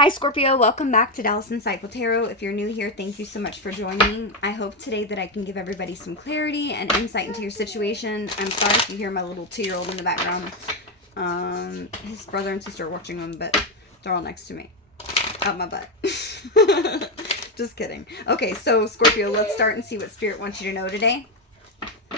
Hi Scorpio, welcome back to Dallas Insightful Tarot. If you're new here, thank you so much for joining. I hope today that I can give everybody some clarity and insight into your situation. I'm sorry if you hear my little 2-year-old in the background. His brother and sister are watching him, but they're all next to me. Out my butt. Just kidding. Okay, so Scorpio, let's start and see what Spirit wants you to know today.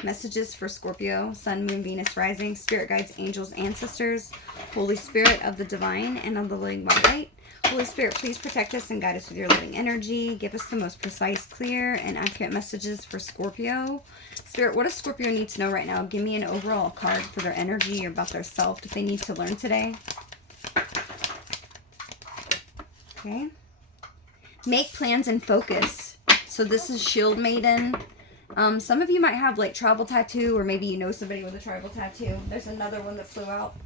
Messages for Scorpio, Sun, Moon, Venus, Rising, Spirit Guides, Angels, Ancestors, Holy Spirit of the Divine and of the Living Light. Holy Spirit, please protect us and guide us with your living energy. Give us the most precise, clear, and accurate messages for Scorpio. Spirit, what does Scorpio need to know right now? Give me an overall card for their energy or about their self that they need to learn today. Okay. Make plans and focus. So this is Shield Maiden. Some of you might have like tribal tattoo, or maybe you know somebody with a tribal tattoo. There's another one that flew out.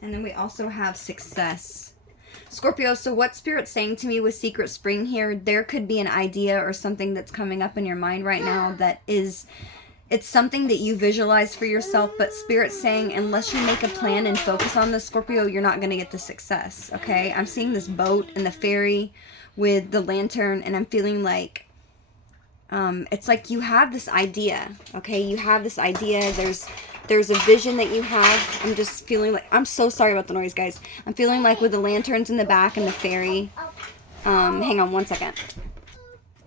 And then we also have Success. Scorpio, so what Spirit's saying to me with Secret Spring here, there could be an idea or something that's coming up in your mind right now that is, it's something that you visualize for yourself, but Spirit's saying unless you make a plan and focus on this, Scorpio, you're not going to get the success, okay? I'm seeing this boat and the ferry with the lantern, and I'm feeling like it's like you have this idea, okay? You have this idea. There's a vision that you have. I'm just feeling like, I'm so sorry about the noise, guys. I'm feeling like with the lanterns in the back and the ferry. Hang on one second.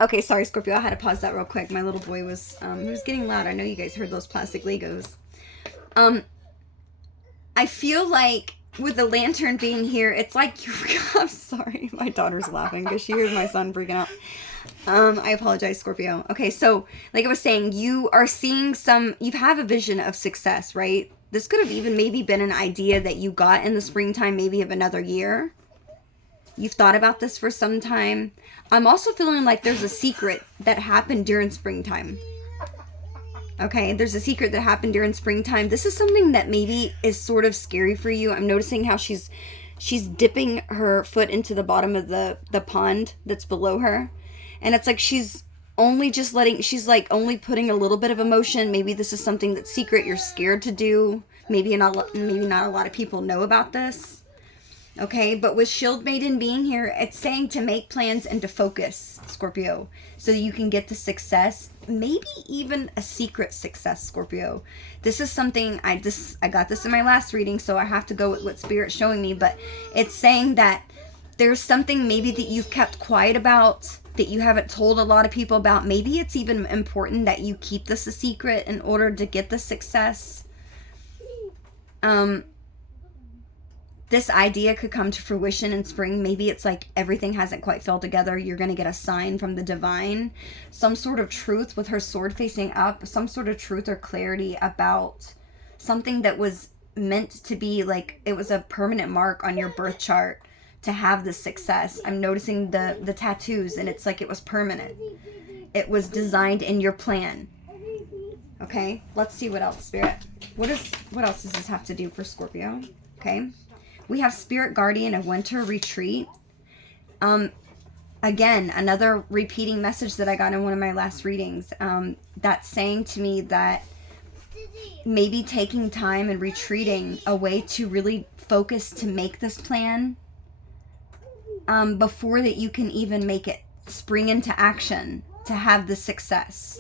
Okay, sorry, Scorpio. I had to pause that real quick. My little boy was, he was getting loud. I know you guys heard those plastic Legos. I feel like with the lantern being here, it's like you, I'm sorry. My daughter's laughing because she hears my son freaking out. I apologize, Scorpio. Okay, so like I was saying, you are seeing you have a vision of success, right? This could have even maybe been an idea that you got in the springtime, maybe of another year. You've thought about this for some time. I'm also feeling like there's a secret that happened during springtime. Okay, there's a secret that happened during springtime. This is something that maybe is sort of scary for you. I'm noticing how she's dipping her foot into the bottom of the pond that's below her. And it's like she's only just she's like only putting a little bit of emotion. Maybe this is something that's secret, you're scared to do. Maybe not a lot of people know about this. Okay, but with Shield Maiden being here, it's saying to make plans and to focus, Scorpio, so you can get the success, maybe even a secret success, Scorpio. This is something, I got this in my last reading, so I have to go with what Spirit's showing me, but it's saying that there's something maybe that you've kept quiet about, that you haven't told a lot of people about. Maybe it's even important that you keep this a secret in order to get the success. This idea could come to fruition in spring. Maybe it's like everything hasn't quite fell together. You're going to get a sign from the divine. Some sort of truth with her sword facing up. Some sort of truth or clarity about something that was meant to be like, it was a permanent mark on your birth chart to have this success. I'm noticing the tattoos, and it's like it was permanent. It was designed in your plan. Okay, let's see what else, Spirit. What else does this have to do for Scorpio? Okay. We have Spirit Guardian of Winter Retreat. Again, another repeating message that I got in one of my last readings. That's saying to me that maybe taking time and retreating away to really focus to make this plan before that you can even make it spring into action to have the success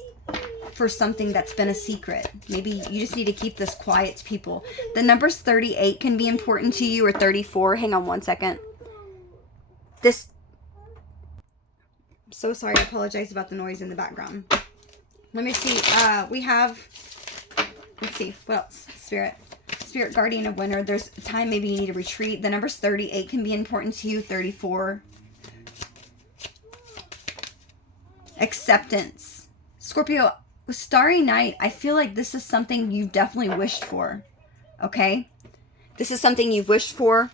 for something that's been a secret. Maybe you just need to keep this quiet to people. The numbers 38 can be important to you, or 34. Hang on one second. I'm so sorry. I apologize about the noise in the background. Let me see. We have, let's see, what else? Spirit Guardian of Winter. There's a time maybe you need to retreat. The numbers 38 can be important to you. 34. Acceptance. Scorpio, with Starry Night, I feel like this is something you've definitely wished for. Okay? This is something you've wished for.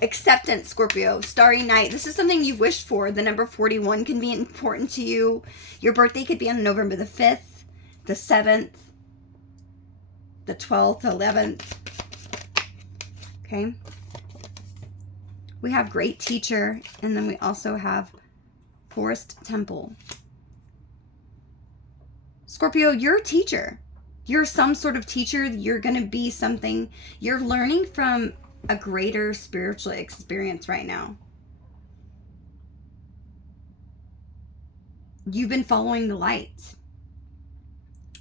Acceptance, Scorpio. Starry Night. This is something you've wished for. The number 41 can be important to you. Your birthday could be on November the 5th, the 7th, the 12th, the 11th. Okay? We have Great Teacher, and then we also have Forest Temple. Scorpio, you're a teacher. You're some sort of teacher. You're going to be something. You're learning from a greater spiritual experience right now. You've been following the light.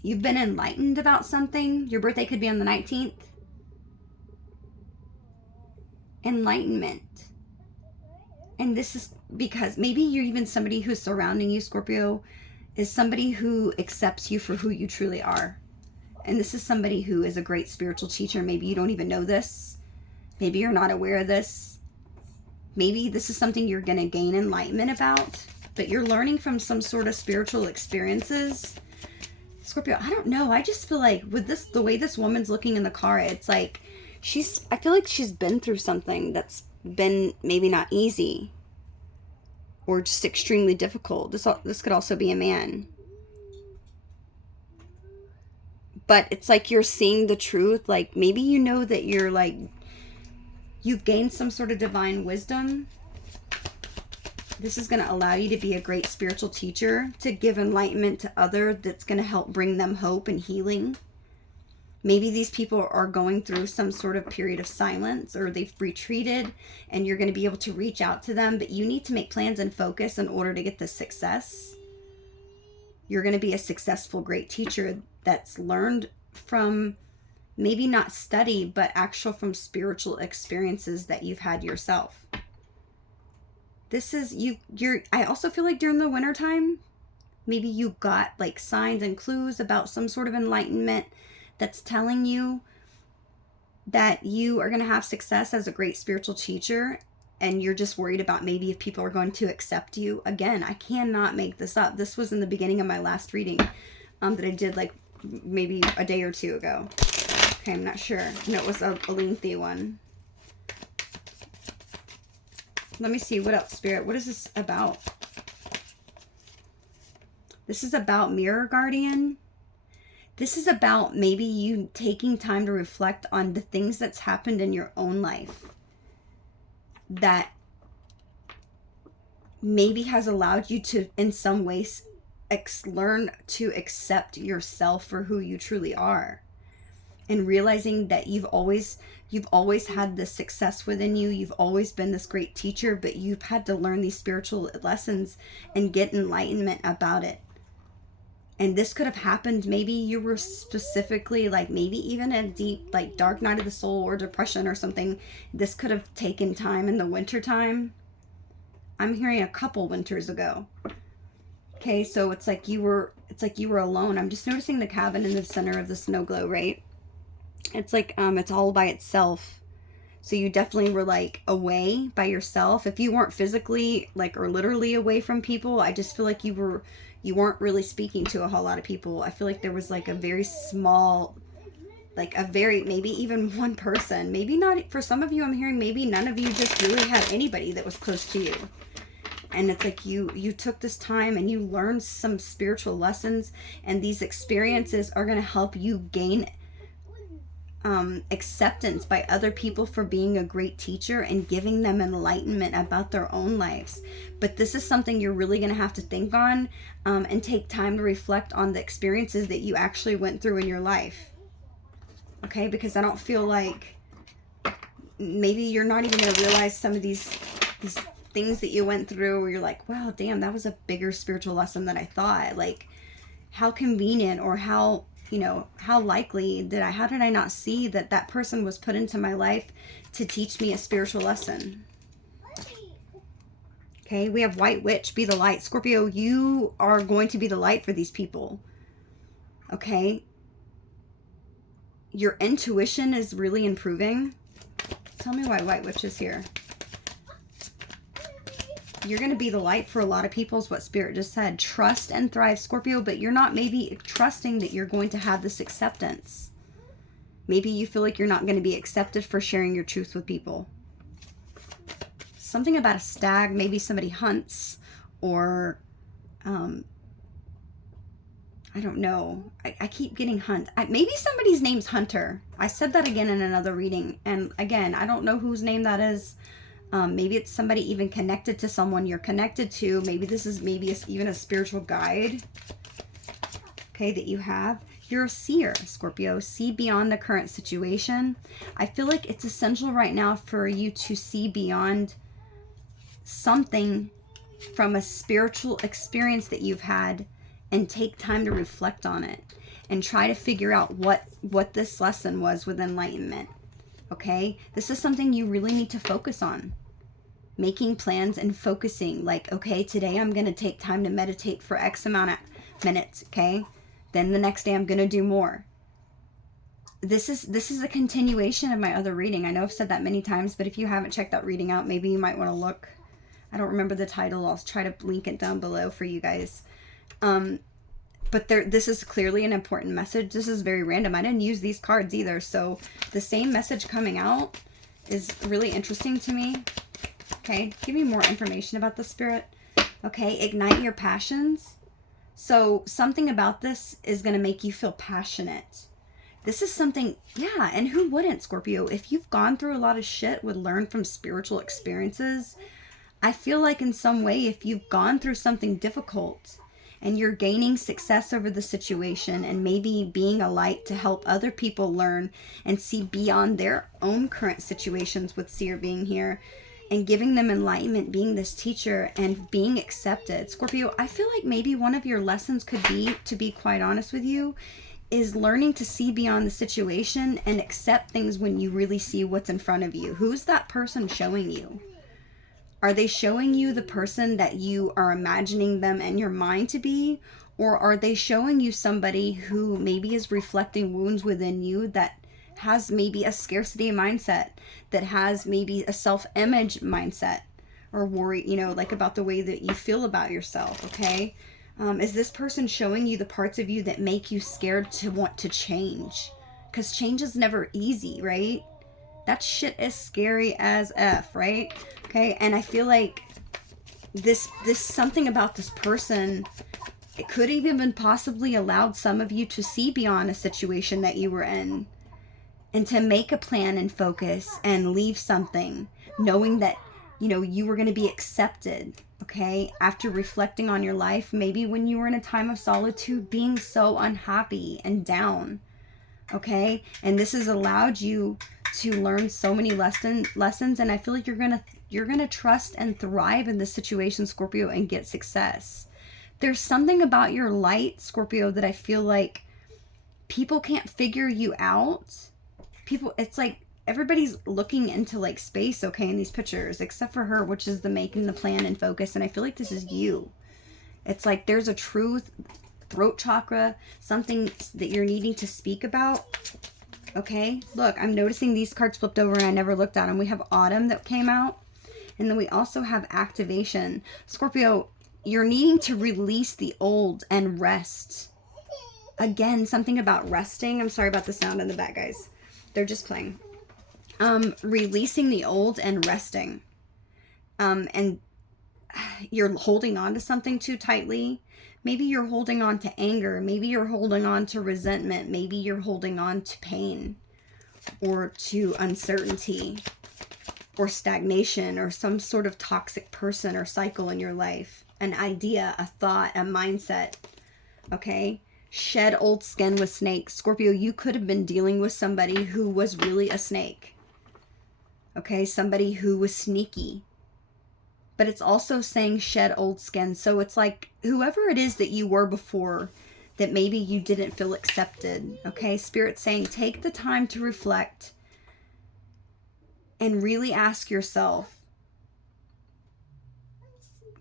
You've been enlightened about something. Your birthday could be on the 19th. Enlightenment. And this is because maybe you're even somebody who's surrounding you, Scorpio, is somebody who accepts you for who you truly are. And this is somebody who is a great spiritual teacher. Maybe you don't even know this. Maybe you're not aware of this. Maybe this is something you're going to gain enlightenment about, but you're learning from some sort of spiritual experiences. Scorpio, I don't know. I just feel like with this, the way this woman's looking in the car, it's like I feel like she's been through something that's been maybe not easy or just extremely difficult. This could also be a man. But it's like you're seeing the truth. Like maybe you know that you're like, you've gained some sort of divine wisdom. This is going to allow you to be a great spiritual teacher, to give enlightenment to others that's going to help bring them hope and healing. Maybe these people are going through some sort of period of silence, or they've retreated and you're going to be able to reach out to them, but you need to make plans and focus in order to get the success. You're going to be a successful, great teacher that's learned from maybe not study, but actual from spiritual experiences that you've had yourself. This is I also feel like during the wintertime, maybe you got like signs and clues about some sort of enlightenment that's telling you that you are going to have success as a great spiritual teacher, and you're just worried about maybe if people are going to accept you. Again, I cannot make this up. This was in the beginning of my last reading that I did like maybe a day or two ago. Okay, I'm not sure. And it was a lengthy one. Let me see. What else, Spirit? What is this about? This is about Mirror Guardian. This is about maybe you taking time to reflect on the things that's happened in your own life that maybe has allowed you to, in some ways, learn to accept yourself for who you truly are. And realizing that you've always had this success within you. You've always been this great teacher, but you've had to learn these spiritual lessons and get enlightenment about it. And this could have happened, maybe you were specifically like maybe even a deep like dark night of the soul or depression or something. This could have taken time in the winter time. I'm hearing a couple winters ago. Okay, so it's like you were alone. I'm just noticing the cabin in the center of the snow glow, right? It's like it's all by itself. So you definitely were like away by yourself. If you weren't physically like or literally away from people, I just feel like you weren't really speaking to a whole lot of people. I feel like there was like a very small, like a very, maybe even one person, maybe not, for some of you I'm hearing maybe none of you just really had anybody that was close to you. And it's like you took this time and you learned some spiritual lessons, and these experiences are going to help you gain acceptance by other people for being a great teacher and giving them enlightenment about their own lives. But this is something you're really going to have to think on and take time to reflect on the experiences that you actually went through in your life. Okay, because I don't feel like maybe you're not even going to realize some of these things that you went through where you're like, wow, damn, that was a bigger spiritual lesson than I thought. Like, how convenient, or how likely how did I not see that person was put into my life to teach me a spiritual lesson? Okay, we have White Witch, be the light. Scorpio, you are going to be the light for these people. Okay? Your intuition is really improving. Tell me why White Witch is here. You're going to be the light for a lot of people is what Spirit just said. Trust and thrive, Scorpio, but you're not maybe trusting that you're going to have this acceptance. Maybe you feel like you're not going to be accepted for sharing your truth with people. Something about a stag, maybe somebody hunts, or I don't know. I keep getting hunt. Maybe somebody's name's Hunter. I said that again in another reading, and again, I don't know whose name that is. Maybe it's somebody even connected to someone you're connected to. Maybe this is even a spiritual guide, okay, that you have. You're a seer, Scorpio. See beyond the current situation. I feel like it's essential right now for you to see beyond something from a spiritual experience that you've had and take time to reflect on it and try to figure out what this lesson was with enlightenment. Okay? This is something you really need to focus on. Making plans and focusing, like, okay, today I'm going to take time to meditate for X amount of minutes, okay? Then the next day I'm going to do more. This is a continuation of my other reading. I know I've said that many times, but if you haven't checked that reading out, maybe you might want to look. I don't remember the title. I'll try to link it down below for you guys. But this is clearly an important message. This is very random. I didn't use these cards either. So the same message coming out is really interesting to me. Okay, give me more information about the Spirit. Okay, ignite your passions. So something about this is going to make you feel passionate. This is something, yeah, and who wouldn't, Scorpio? If you've gone through a lot of shit, would learn from spiritual experiences. I feel like in some way, if you've gone through something difficult and you're gaining success over the situation and maybe being a light to help other people learn and see beyond their own current situations with Seer being here and giving them enlightenment, being this teacher and being accepted. Scorpio, I feel like maybe one of your lessons could be, to be quite honest with you, is learning to see beyond the situation and accept things when you really see what's in front of you. Who's that person showing you? Are they showing you the person that you are imagining them in your mind to be? Or are they showing you somebody who maybe is reflecting wounds within you, that has maybe a scarcity mindset, that has maybe a self-image mindset or worry, you know, like about the way that you feel about yourself, okay? Is this person showing you the parts of you that make you scared to want to change? Because change is never easy, right? That shit is scary as F, right? Okay, and I feel like this something about this person, it could even been possibly allowed some of you to see beyond a situation that you were in and to make a plan and focus and leave something, knowing that, you know, you were going to be accepted, okay? After reflecting on your life, maybe when you were in a time of solitude, being so unhappy and down, okay? And this has allowed you to learn so many lessons, and I feel like you're gonna trust and thrive in this situation, Scorpio, and get success. There's something about your light, Scorpio, that I feel like people can't figure you out. It's like everybody's looking into like space, okay, in these pictures, except for her, which is the making the plan and focus. And I feel like this is you. It's like there's a truth, throat chakra, something that you're needing to speak about. Okay, look, I'm noticing these cards flipped over and I never looked at them. We have Autumn that came out, and then we also have Activation. Scorpio, you're needing to release the old and rest. Again, something about resting. I'm sorry about the sound in the back, guys. They're just playing. Releasing the old and resting. And you're holding on to something too tightly. Maybe you're holding on to anger. Maybe you're holding on to resentment. Maybe you're holding on to pain or to uncertainty or stagnation or some sort of toxic person or cycle in your life. An idea, a thought, a mindset. Okay? Shed old skin with snakes. Scorpio, you could have been dealing with somebody who was really a snake. Okay? Somebody who was sneaky. But it's also saying shed old skin. So it's like whoever it is that you were before, that maybe you didn't feel accepted. Okay? Spirit's saying take the time to reflect and really ask yourself,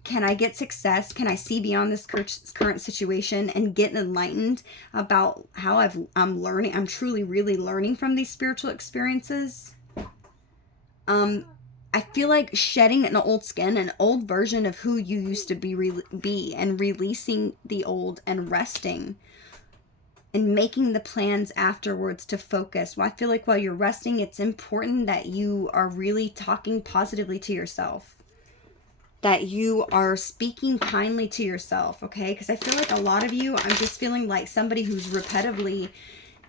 can I get success? Can I see beyond this current situation and get enlightened about how I'm learning? I'm truly, really learning from these spiritual experiences. I feel like shedding an old skin, an old version of who you used to be and releasing the old and resting and making the plans afterwards to focus. Well, I feel like while you're resting, it's important that you are really talking positively to yourself, that you are speaking kindly to yourself, okay? Because I feel like a lot of you, I'm just feeling like somebody who's repetitively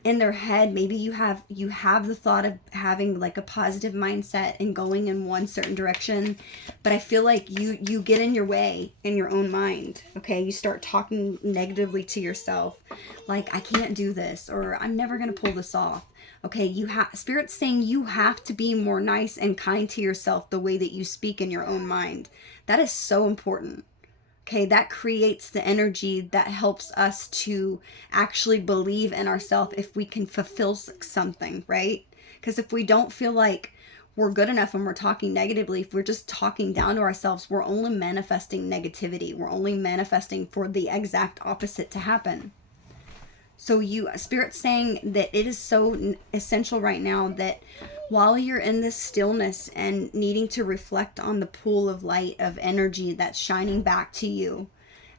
in their head, maybe you have the thought of having like a positive mindset and going in one certain direction, but I feel like you get in your way in your own mind. Okay, you start talking negatively to yourself, like, I can't do this, or I'm never going to pull this off. Okay, Spirit's saying you have to be more nice and kind to yourself the way that you speak in your own mind. That is so important. Okay, that creates the energy that helps us to actually believe in ourselves if we can fulfill something, right? Because if we don't feel like we're good enough and we're talking negatively, if we're just talking down to ourselves, we're only manifesting negativity. We're only manifesting for the exact opposite to happen. So Spirit's saying that it is so essential right now that while you're in this stillness and needing to reflect on the pool of light of energy that's shining back to you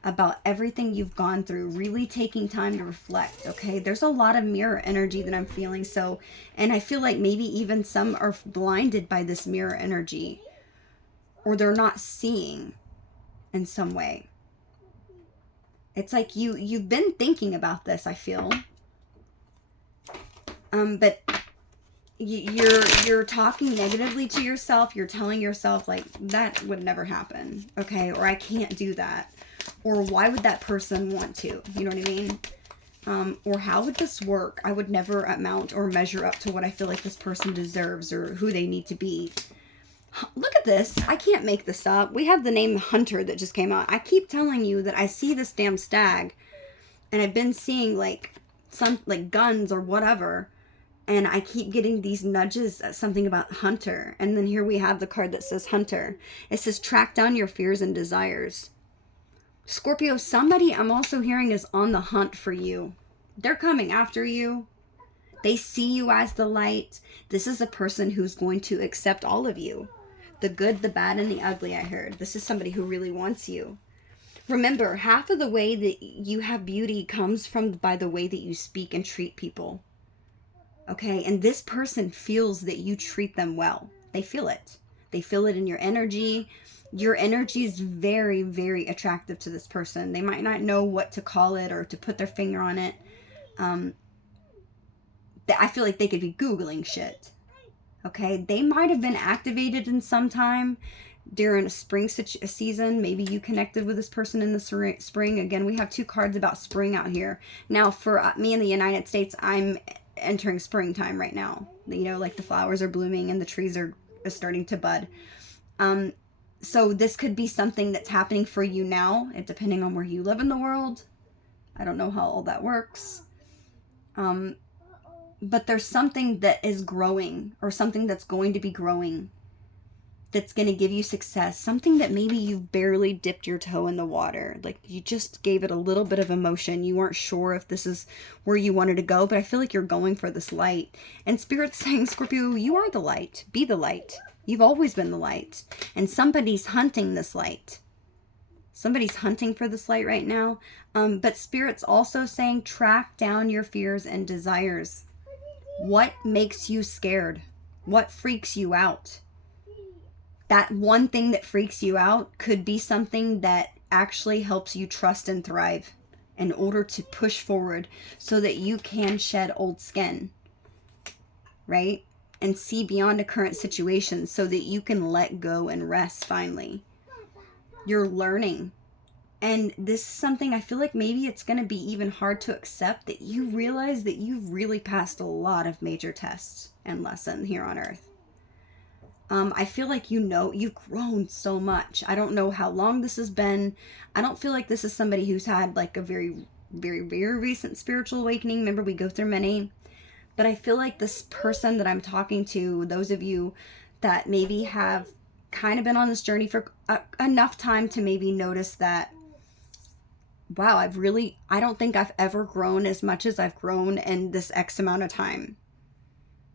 about everything you've gone through, really taking time to reflect, okay? There's a lot of mirror energy that I'm feeling. So, and I feel like maybe even some are blinded by this mirror energy, or they're not seeing in some way. It's like you've been thinking about this, I feel. But you're talking negatively to yourself. You're telling yourself like, that would never happen, okay? Or I can't do that. Or why would that person want to? You know what I mean? Or how would this work? I would never amount or measure up to what I feel like this person deserves or who they need to be. Look at this. I can't make this up. We have the name Hunter that just came out. I keep telling you that I see this damn stag, and I've been seeing like some like guns or whatever, and I keep getting these nudges at something about Hunter. And then here we have the card that says Hunter. It says track down your fears and desires. Scorpio, somebody I'm also hearing is on the hunt for you. They're coming after you. They see you as the light. This is a person who's going to accept all of you. The good, the bad, and the ugly, I heard. This is somebody who really wants you. Remember, half of the way that you have beauty comes from by the way that you speak and treat people. Okay? And this person feels that you treat them well. They feel it. They feel it in your energy. Your energy is very, very attractive to this person. They might not know what to call it or to put their finger on it. I feel like they could be Googling shit. Okay? They might have been activated in some time during a spring season. Maybe you connected with this person in the spring. Again, we have two cards about spring out here. Now, for me in the United States, I'm entering springtime right now. You know, like the flowers are blooming and the trees are starting to bud. So this could be something that's happening for you now, depending on where you live in the world. I don't know how all that works. But there's something that is growing, or something that's going to be growing, that's going to give you success. Something that maybe you've barely dipped your toe in the water. Like you just gave it a little bit of emotion. You weren't sure if this is where you wanted to go, but I feel like you're going for this light. And Spirit's saying, Scorpio, you are the light. Be the light. You've always been the light. And somebody's hunting this light. Somebody's hunting for this light right now. But Spirit's also saying, track down your fears and desires. What makes you scared? What freaks you out? That one thing that freaks you out could be something that actually helps you trust and thrive in order to push forward so that you can shed old skin, right? And see beyond a current situation so that you can let go and rest finally. You're learning. And this is something I feel like maybe it's going to be even hard to accept, that you realize that you've really passed a lot of major tests and lessons here on Earth. I feel like you've grown so much. I don't know how long this has been. I don't feel like this is somebody who's had like a very, very, very recent spiritual awakening. Remember, we go through many. But I feel like this person that I'm talking to, those of you that maybe have kind of been on this journey for enough time to maybe notice that, wow, I don't think I've ever grown as much as I've grown in this X amount of time.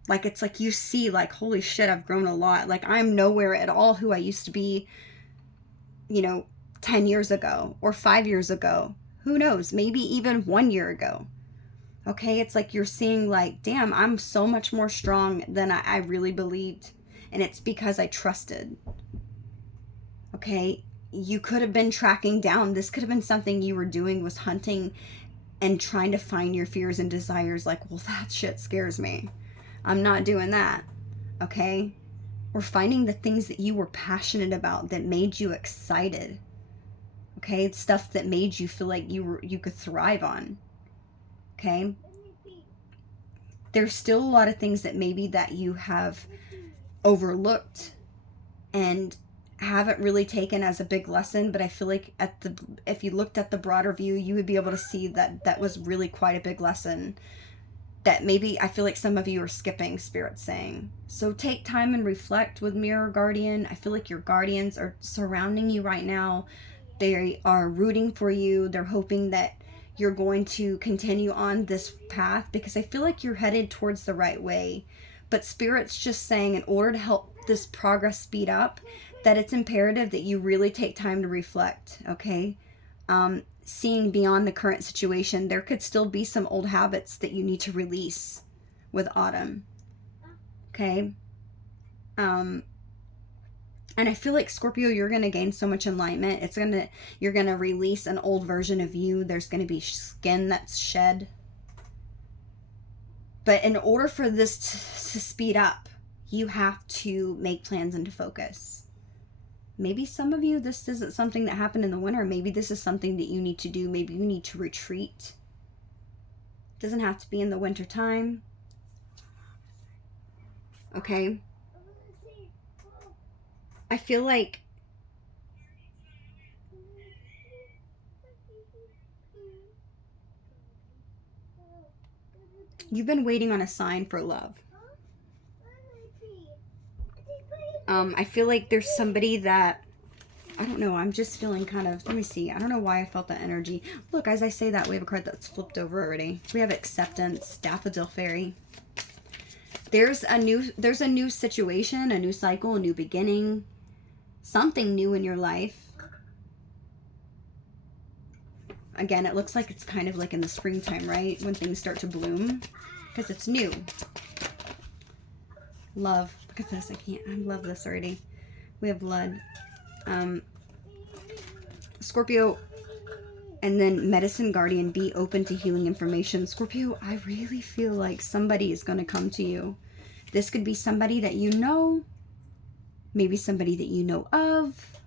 Like, it's like you see, like, holy shit, I've grown a lot. Like, I'm nowhere at all who I used to be, 10 years ago or 5 years ago. Who knows? Maybe even 1 year ago. Okay? It's like you're seeing, like, damn, I'm so much more strong than I really believed. And it's because I trusted. Okay? You could have been tracking down. This could have been something you were doing, was hunting and trying to find your fears and desires like, well, that shit scares me. I'm not doing that. Okay? Or finding the things that you were passionate about that made you excited. Okay? Stuff that made you feel like you could thrive on. Okay? There's still a lot of things that maybe that you have overlooked and haven't really taken as a big lesson, but I feel like if you looked at the broader view, you would be able to see that that was really quite a big lesson that maybe I feel like some of you are skipping, Spirit's saying. So take time and reflect with Mirror Guardian. I feel like your guardians are surrounding you right now. They are rooting for you. They're hoping that you're going to continue on this path, because I feel like you're headed towards the right way. But Spirit's just saying, in order to help this progress speed up, that it's imperative that you really take time to reflect, okay? Seeing beyond the current situation, there could still be some old habits that you need to release with Autumn, okay? And I feel like, Scorpio, you're going to gain so much enlightenment. You're going to release an old version of you. There's going to be skin that's shed. But in order for this to speed up, you have to make plans and to focus. Maybe some of you, this isn't something that happened in the winter. Maybe this is something that you need to do. Maybe you need to retreat. It doesn't have to be in the winter time. Okay? I feel like you've been waiting on a sign for love. I feel like there's somebody that, I don't know, I'm just feeling kind of, let me see, I don't know why I felt that energy. Look, as I say that, we have a card that's flipped over already. We have Acceptance, Daffodil Fairy. There's a new situation, a new cycle, a new beginning, something new in your life. Again, it looks like it's kind of like in the springtime, right? When things start to bloom, because it's new. Love. Look at this. I love this already. We have blood. Scorpio, and then Medicine Guardian, be open to healing information. Scorpio, I really feel like somebody is going to come to you. This could be somebody that you know, maybe somebody that you know of.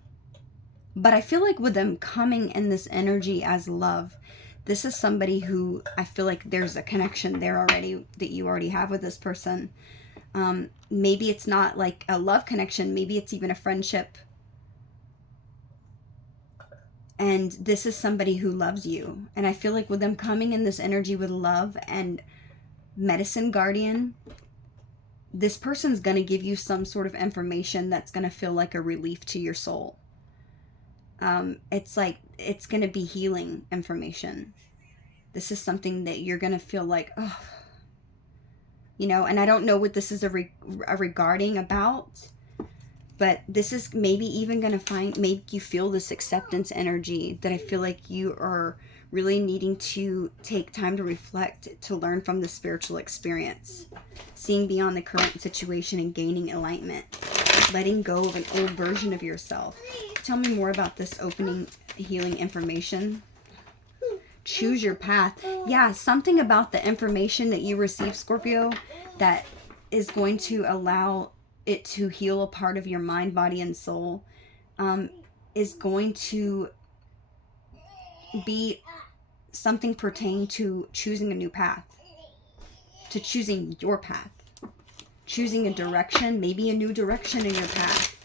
But I feel like with them coming in this energy as love, this is somebody who I feel like there's a connection there already that you already have with this person. Maybe it's not like a love connection. Maybe it's even a friendship. And this is somebody who loves you. And I feel like with them coming in this energy with love and Medicine Guardian, this person's going to give you some sort of information that's going to feel like a relief to your soul. It's like, it's going to be healing information. This is something that you're going to feel like, oh, you know, and I don't know what this is a regarding about, but this is maybe even going to make you feel this acceptance energy that I feel like you are really needing to take time to reflect, to learn from the spiritual experience, seeing beyond the current situation and gaining enlightenment, letting go of an old version of yourself. Tell me more about this opening healing information. Choose your path. Yeah, something about the information that you receive, Scorpio, that is going to allow it to heal a part of your mind, body, and soul, is going to be something pertaining to choosing a new path, to choosing your path, choosing a direction, maybe a new direction in your path.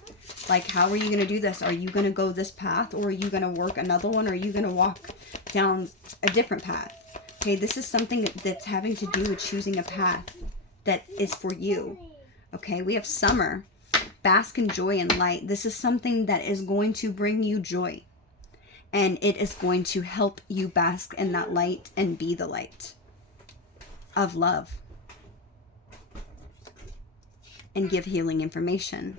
Like, how are you going to do this? Are you going to go this path, or are you going to work another one? Or are you going to walk down a different path? Okay, this is something that's having to do with choosing a path that is for you. Okay, we have Summer. Bask in joy and light. This is something that is going to bring you joy. And it is going to help you bask in that light and be the light of love. And give healing information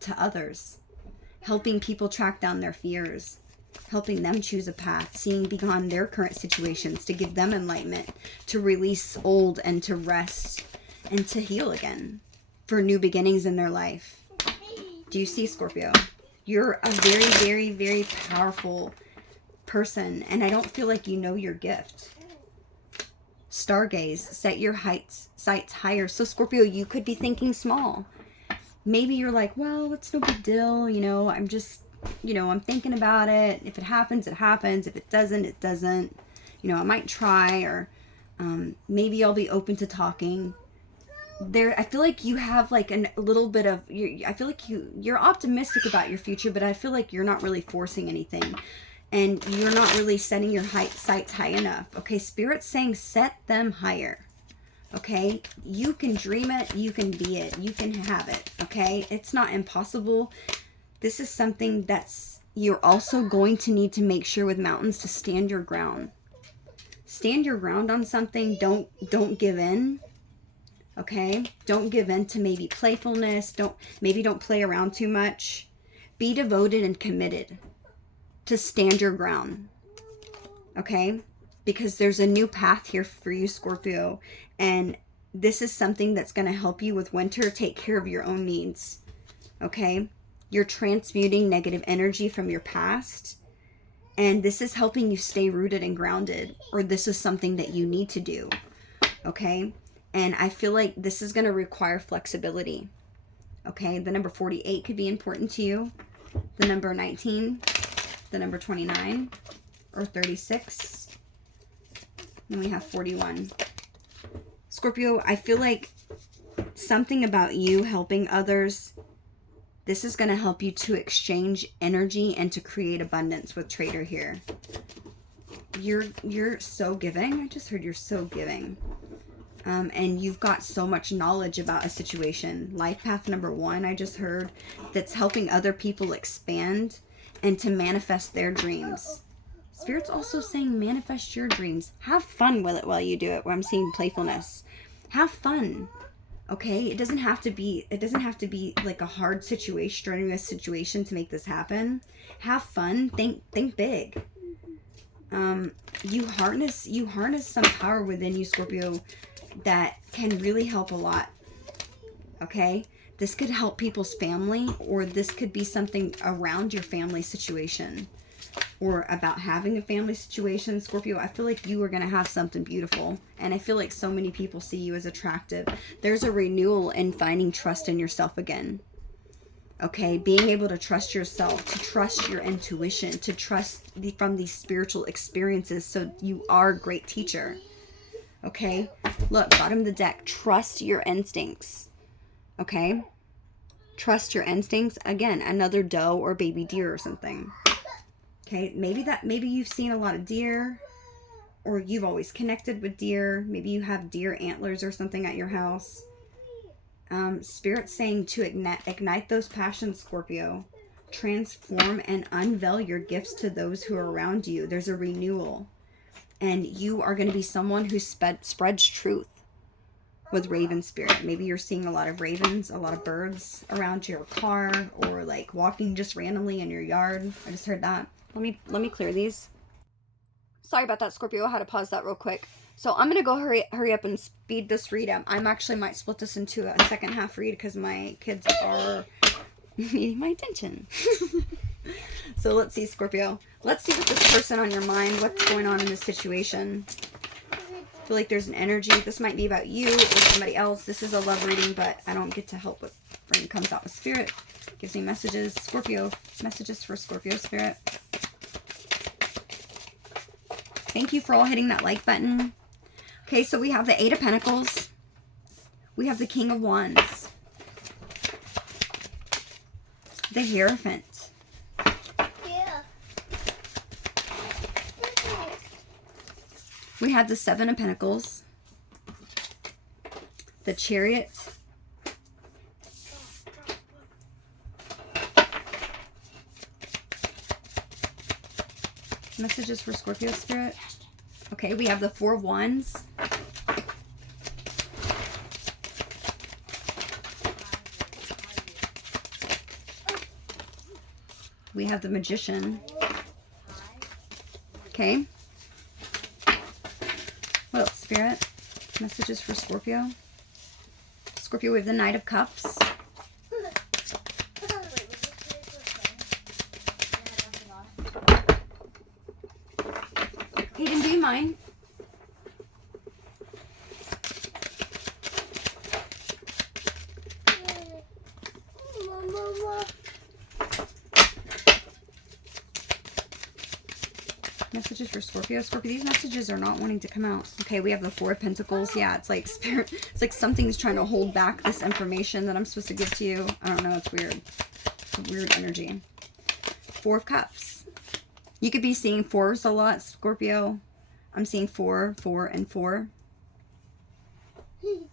to others. Helping people track down their fears. Helping them choose a path. Seeing beyond their current situations to give them enlightenment. To release old and to rest. And to heal again. For new beginnings in their life. Do you see, Scorpio? You're a very, very, very powerful person, and I don't feel like you know your gift. Stargaze, set your sights higher. So Scorpio, you could be thinking small. Maybe you're like, well, it's no big deal. You know, I'm just, you know, I'm thinking about it. If it happens, it happens. If it doesn't, it doesn't. You know, I might try, or maybe I'll be open to talking. There, I feel like you have like a little bit of, I feel like you're optimistic about your future, but I feel like you're not really forcing anything. And you're not really setting your sights high enough. Okay, Spirit's saying set them higher. Okay, you can dream it, you can be it, you can have it. Okay, it's not impossible. This is something that's, you're also going to need to make sure with mountains to stand your ground. Stand your ground on something. Don't give in. Okay, don't give in to maybe playfulness. Don't play around too much. Be devoted and committed to stand your ground. Okay, because there's a new path here for you, Scorpio, and this is something that's going to help you with winter. Take care of your own needs. Okay, you're transmuting negative energy from your past, and this is helping you stay rooted and grounded, or this is something that you need to do. Okay, and I feel like this is going to require flexibility. Okay, the number 48 could be important to you. The number 19, the number 29, or 36. And we have 41. Scorpio, I feel like something about you helping others, this is going to help you to exchange energy and to create abundance with Trader here. You're so giving. I just heard you're so giving. And you've got so much knowledge about a situation. Life path number 1, I just heard, that's helping other people expand and to manifest their dreams. Spirit's also saying manifest your dreams. Have fun with it while you do it. Where I'm seeing playfulness. Have fun. Okay? It doesn't have to be like a hard situation, strenuous situation to make this happen. Have fun. Think big. You harness some power within you, Scorpio, that can really help a lot. Okay? This could help people's family, or this could be something around your family situation, or about having a family situation. Scorpio, I feel like you are going to have something beautiful, and I feel like so many people see you as attractive. There's a renewal in finding trust in yourself again. Okay, being able to trust yourself, to trust your intuition, to trust from these spiritual experiences, so you are a great teacher. Okay, look, bottom of the deck, trust your instincts. Okay, trust your instincts. Again, another doe or baby deer or something. Okay, maybe you've seen a lot of deer, or you've always connected with deer. Maybe you have deer antlers or something at your house. Spirit's saying to ignite those passions, Scorpio. Transform and unveil your gifts to those who are around you. There's a renewal. And you are going to be someone who spreads truth with Raven Spirit. Maybe you're seeing a lot of ravens, a lot of birds around your car, or like walking just randomly in your yard. I just heard that. Let me clear these. Sorry about that, Scorpio. I had to pause that real quick. So I'm going to go hurry up and speed this read up. I'm actually might split this into a second half read because my kids are needing my attention. So let's see, Scorpio. Let's see what this person on your mind, what's going on in this situation. I feel like there's an energy. This might be about you or somebody else. This is a love reading, but I don't get to help what comes out with Spirit. Gives me messages. Scorpio, messages for Scorpio Spirit. Thank you for all hitting that like button. Okay, so we have the 8 of Pentacles. We have the King of Wands. The Hierophant. We have the 7 of Pentacles. The Chariot. Messages for Scorpio Spirit. Okay, we have the 4 of Wands. We have the Magician. Okay. What else, Spirit? Messages for Scorpio. Scorpio, we have the Knight of Cups. mind? Messages for Scorpio. Scorpio, these messages are not wanting to come out. Okay, we have the Four of Pentacles. Yeah, it's like spirit. It's like something's trying to hold back this information that I'm supposed to give to you. I don't know. It's weird. It's a weird energy. Four of Cups. You could be seeing fours a lot, Scorpio. I'm seeing 4, 4, and 4. You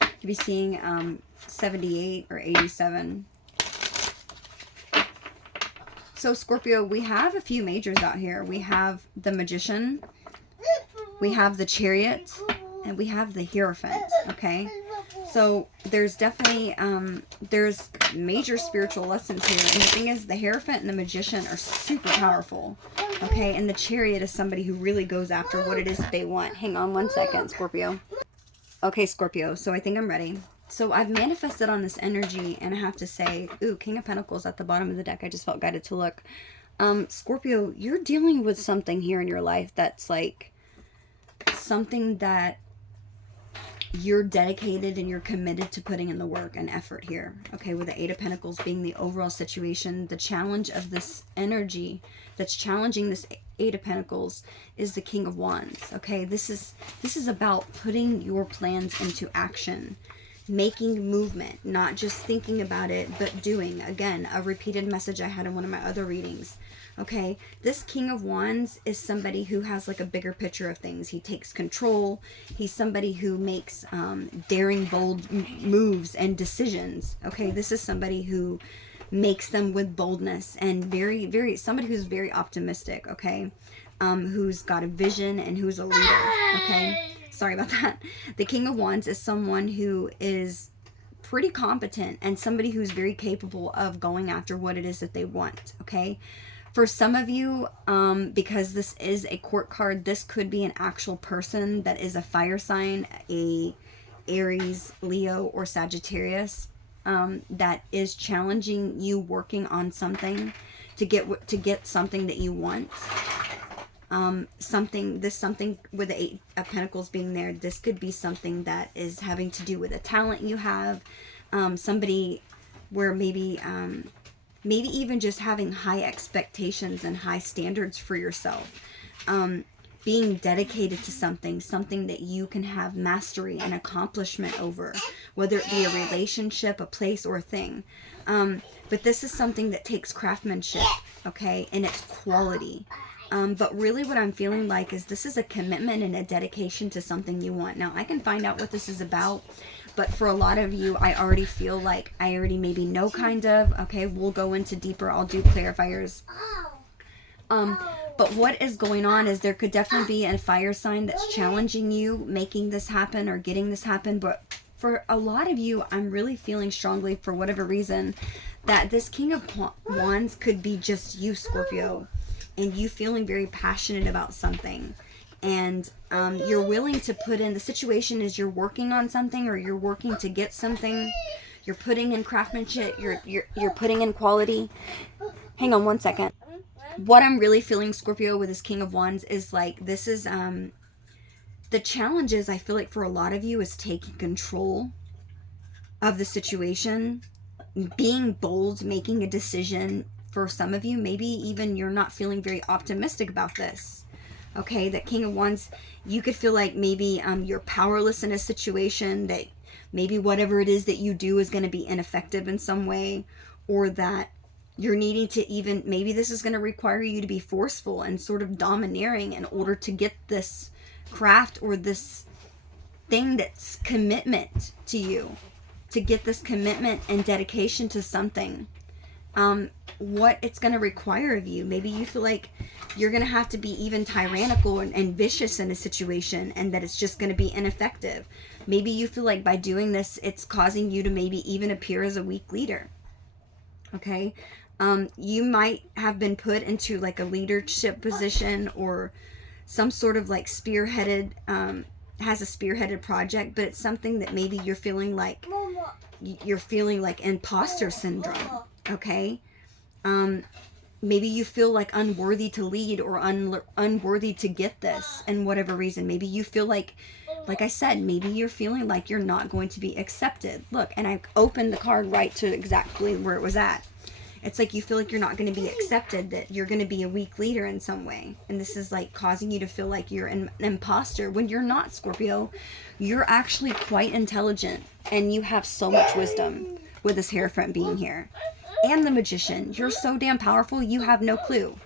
could be seeing 78 or 87. So Scorpio, we have a few majors out here. We have the Magician, we have the Chariot, and we have the Hierophant, okay? So there's definitely, there's major spiritual lessons here. And the thing is, the Hierophant and the Magician are super powerful, okay? And the Chariot is somebody who really goes after what it is that they want. Hang on one second, Scorpio. Okay, Scorpio, so I think I'm ready. So I've manifested on this energy, and I have to say, ooh, King of Pentacles at the bottom of the deck. I just felt guided to look. Scorpio, you're dealing with something here in your life that's like something that you're dedicated and you're committed to putting in the work and effort here. Okay, with the Eight of Pentacles being the overall situation, the challenge of this energy that's challenging this Eight of Pentacles is the King of Wands. Okay, this is about putting your plans into action. Making movement, not just thinking about it, but doing. Again, a repeated message I had in one of my other readings. Okay, this King of Wands is somebody who has like a bigger picture of things. He takes control. He's somebody who makes daring, bold moves and decisions. Okay, this is somebody who makes them with boldness and somebody who's very optimistic. Okay, who's got a vision and who's a leader. Okay. Sorry about that. The King of Wands is someone who is pretty competent and somebody who's very capable of going after what it is that they want, okay? For some of you, because this is a court card, this could be an actual person that is a fire sign, a Aries, Leo, or Sagittarius, that is challenging you working on something to get something that you want. Something with the Eight of Pentacles being there, this could be something that is having to do with a talent you have, somebody where maybe even just having high expectations and high standards for yourself, being dedicated to something that you can have mastery and accomplishment over, whether it be a relationship, a place, or a thing. But this is something that takes craftsmanship, okay, and it's quality. But really what I'm feeling like is this is a commitment and a dedication to something you want. Now, I can find out what this is about, but for a lot of you, I already feel like I already maybe know, kind of. Okay, we'll go into deeper. I'll do clarifiers. But what is going on is there could definitely be a fire sign that's challenging you, making this happen or getting this happen. But for a lot of you, I'm really feeling strongly, for whatever reason, that this King of Wands could be just you, Scorpio. And you feeling very passionate about something, and you're willing to put in, the situation is you're working on something, or you're working to get something, you're putting in craftsmanship, you're putting in quality. Hang on one second. What I'm really feeling, Scorpio, with this King of Wands is like, this is the challenges I feel like for a lot of you is taking control of the situation, being bold, making a decision. For some of you, maybe even you're not feeling very optimistic about this. Okay, that King of Wands, you could feel like maybe you're powerless in a situation, that maybe whatever it is that you do is going to be ineffective in some way, or that you're needing to even, maybe this is going to require you to be forceful and sort of domineering in order to get this craft or this thing that's commitment to you, to get this commitment and dedication to something. What it's going to require of you. Maybe you feel like you're going to have to be even tyrannical and vicious in a situation, and that it's just going to be ineffective. Maybe you feel like by doing this, it's causing you to maybe even appear as a weak leader. Okay. You might have been put into like a leadership position, or some sort of like spearheaded, has a spearheaded project, but it's something that maybe you're feeling like imposter syndrome. Okay. maybe you feel like unworthy to lead or unworthy to get this, and whatever reason. Maybe you feel like I said, maybe you're feeling like you're not going to be accepted. Look, and I opened the card right to exactly where it was at. It's like you feel like you're not going to be accepted, that you're going to be a weak leader in some way. And this is like causing you to feel like you're an imposter when you're not, Scorpio. You're actually quite intelligent and you have so much wisdom with this Hierophant being here. And the Magician. You're so damn powerful, you have no clue.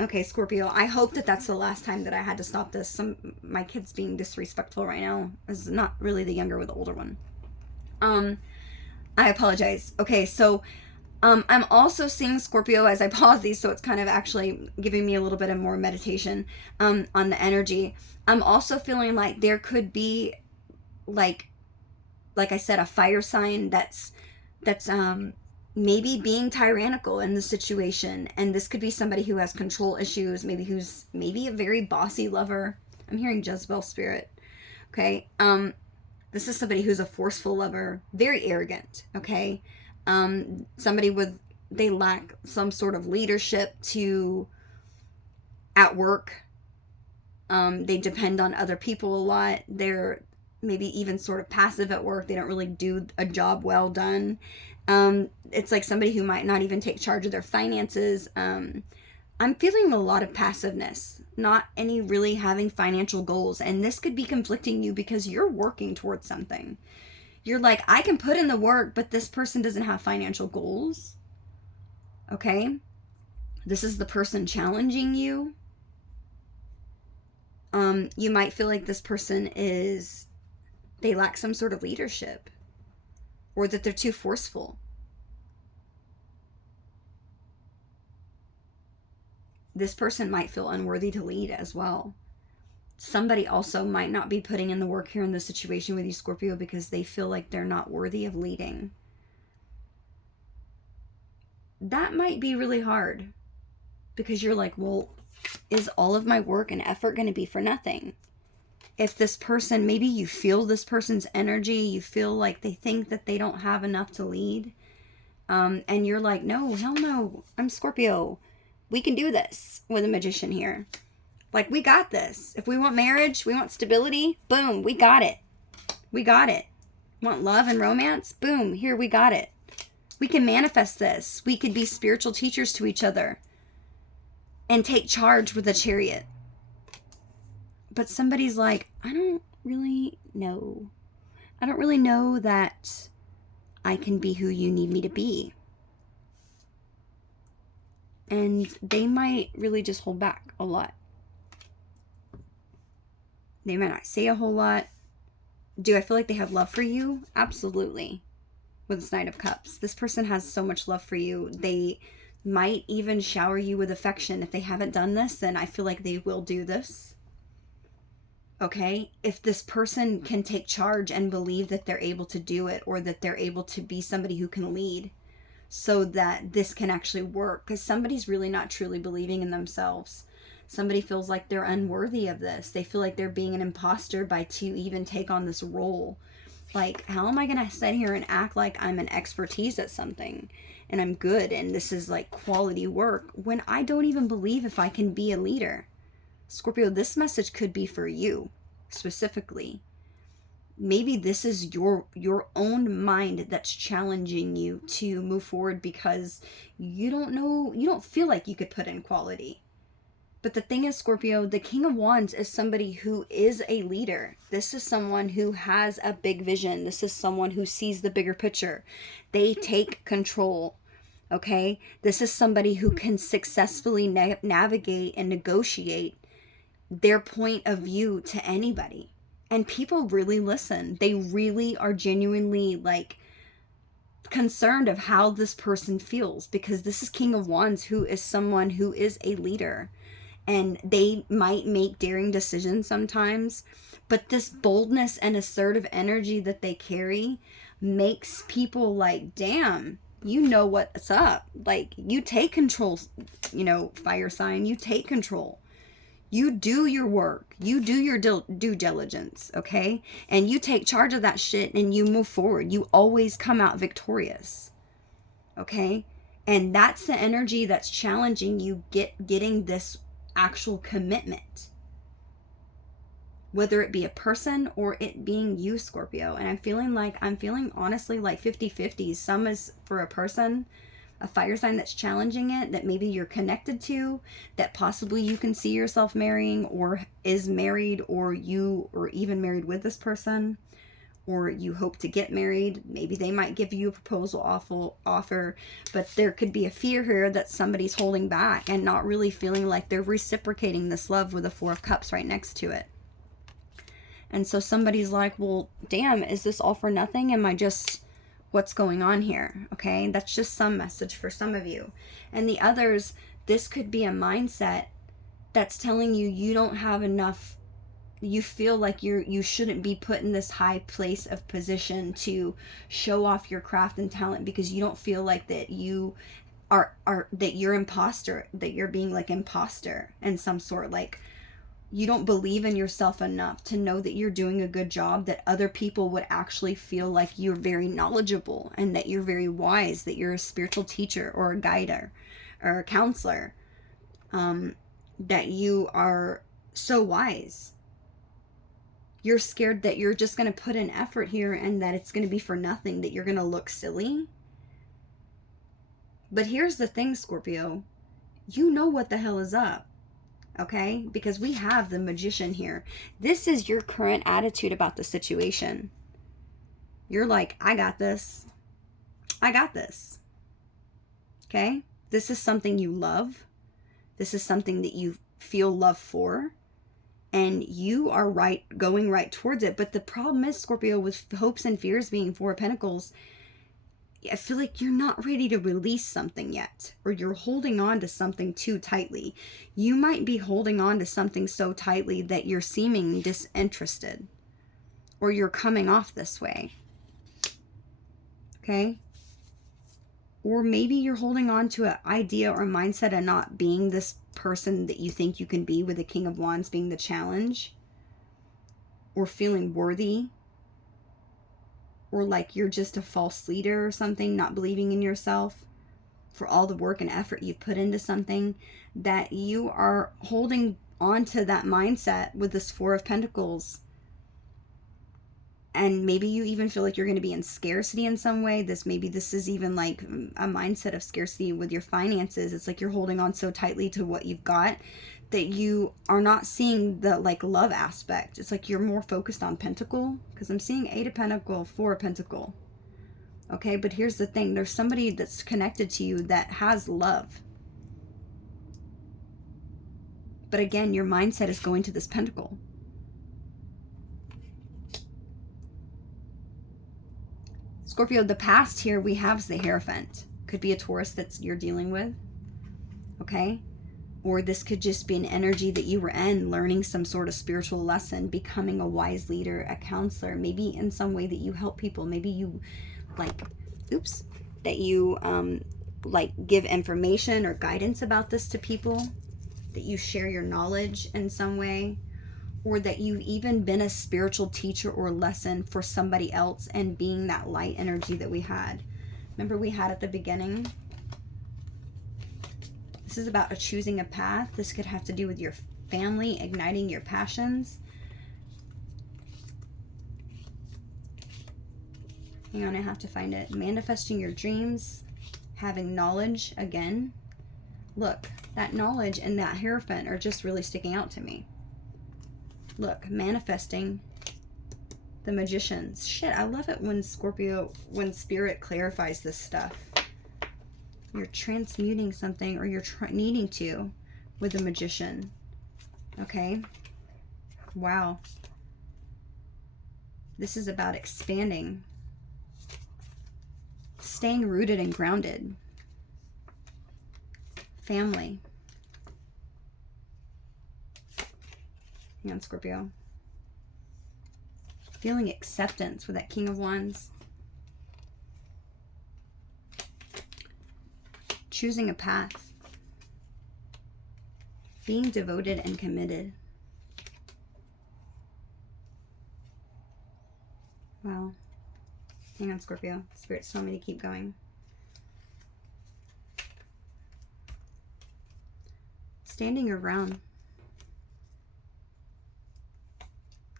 Okay, Scorpio, I hope that that's the last time that I had to stop this. My kid's being disrespectful right now. It's not really the younger with the older one. I apologize. Okay, so I'm also seeing, Scorpio, as I pause these, so it's kind of actually giving me a little bit of more meditation on the energy. I'm also feeling like there could be, like I said, a fire sign that's maybe being tyrannical in the situation. And this could be somebody who has control issues, who's a very bossy lover. I'm hearing Jezebel spirit. Okay. This is somebody who's a forceful lover, very arrogant, okay? Somebody they lack some sort of leadership at work. They depend on other people a lot. They're maybe even sort of passive at work. They don't really do a job well done. It's like somebody who might not even take charge of their finances. I'm feeling a lot of passiveness, not any really having financial goals. And this could be conflicting you because you're working towards something. You're like, I can put in the work, but this person doesn't have financial goals. Okay? This is the person challenging you. You might feel like this person they lack some sort of leadership, or that they're too forceful. This person might feel unworthy to lead as well. Somebody also might not be putting in the work here in this situation with you, Scorpio, because they feel like they're not worthy of leading. That might be really hard, because you're like, well, is all of my work and effort going to be for nothing? If this person, maybe you feel this person's energy, you feel like they think that they don't have enough to lead, and you're like, no, hell no, I'm Scorpio. We can do this with a Magician here. Like, we got this. If we want marriage, we want stability, boom, we got it. We got it. Want love and romance? Boom, here, we got it. We can manifest this. We could be spiritual teachers to each other and take charge with a Chariot. But somebody's like, I don't really know. I don't really know that I can be who you need me to be. And they might really just hold back a lot. They might not say a whole lot. Do I feel like they have love for you? Absolutely. With this Knight of Cups. This person has so much love for you. They might even shower you with affection. If they haven't done this, then I feel like they will do this. Okay? If this person can take charge and believe that they're able to do it, or that they're able to be somebody who can lead, so that this can actually work. Because somebody's really not truly believing in themselves. Somebody feels like they're unworthy of this. They feel like they're being an imposter to even take on this role. Like, how am I going to sit here and act like I'm an expertise at something and I'm good and this is like quality work when I don't even believe if I can be a leader? Scorpio, this message could be for you specifically. Maybe this is your own mind that's challenging you to move forward because you don't feel like you could put in quality. But the thing is, Scorpio, the King of Wands is somebody who is a leader. This is someone who has a big vision. This is someone who sees the bigger picture. They take control, okay? This is somebody who can successfully navigate and negotiate their point of view to anybody. And people really listen. They really are genuinely like concerned of how this person feels, because this is King of Wands, who is someone who is a leader. And they might make daring decisions sometimes, but this boldness and assertive energy that they carry makes people like, damn, you know what's up. Like, you take control, fire sign, you take control. You do your work. You do your due diligence, okay? And you take charge of that shit and you move forward. You always come out victorious, okay? And that's the energy that's challenging you getting this actual commitment. Whether it be a person or it being you, Scorpio. And I'm feeling honestly like 50-50. Some is for a person, a fire sign that's challenging it, that maybe you're connected to, that possibly you can see yourself marrying, or is married, or you or even married with this person, or you hope to get married. Maybe they might give you a proposal offer, but there could be a fear here that somebody's holding back and not really feeling like they're reciprocating this love with the Four of Cups right next to it. And so somebody's like, well, damn, is this all for nothing? Am I just, what's going on here? Okay, that's just some message for some of you. And the others, this could be a mindset that's telling you you don't have enough. You feel like you shouldn't be put in this high place of position to show off your craft and talent, because you don't feel like that you are that you're imposter, that you're being like imposter in some sort. Like, you don't believe in yourself enough to know that you're doing a good job, that other people would actually feel like you're very knowledgeable and that you're very wise, that you're a spiritual teacher or a guider or a counselor, that you are so wise. You're scared that you're just going to put in effort here and that it's going to be for nothing, that you're going to look silly. But here's the thing, Scorpio. You know what the hell is up. Okay? Because we have the Magician here. This is your current attitude about the situation. You're like, I got this. I got this. Okay? This is something you love. This is something that you feel love for. And you are going right towards it. But the problem is, Scorpio, with hopes and fears being Four of Pentacles, I feel like you're not ready to release something yet, or you're holding on to something too tightly. You might be holding on to something so tightly that you're seeming disinterested, or you're coming off this way. Okay? Or maybe you're holding on to an idea or mindset of not being this person that you think you can be, with the King of Wands being the challenge, or feeling worthy, or like you're just a false leader or something, not believing in yourself for all the work and effort you've put into something, that you are holding on to that mindset with this Four of Pentacles. And maybe you even feel like you're going to be in scarcity in some way. Maybe this is even like a mindset of scarcity with your finances. It's like you're holding on so tightly to what you've got that you are not seeing the like love aspect. It's like you're more focused on Pentacle, because I'm seeing Eight of Pentacle, Four of Pentacle. Okay, but here's the thing. There's somebody that's connected to you that has love. But again, your mindset is going to this Pentacle. Scorpio, the past here we have is the Hierophant. Could be a Taurus that you're dealing with. Okay? Or this could just be an energy that you were in, learning some sort of spiritual lesson, becoming a wise leader, a counselor, maybe in some way that you help people. Maybe you that you like give information or guidance about this to people, that you share your knowledge in some way, or that you've even been a spiritual teacher or lesson for somebody else, and being that light energy that we had. Remember we had at the beginning? This is about choosing a path. This could have to do with your family, igniting your passions. Hang on, I have to find it. Manifesting your dreams, having knowledge again. Look, that knowledge and that Hierophant are just really sticking out to me. Look, manifesting the Magicians. Shit, I love it when when Spirit clarifies this stuff. You're transmuting something, or you're needing to, with the Magician. Okay? Wow. This is about expanding. Staying rooted and grounded. Family. Hang on, Scorpio. Feeling acceptance with that King of Wands. Choosing a path. Being devoted and committed. Wow. Hang on, Scorpio. Spirit's telling me to keep going. Standing your ground.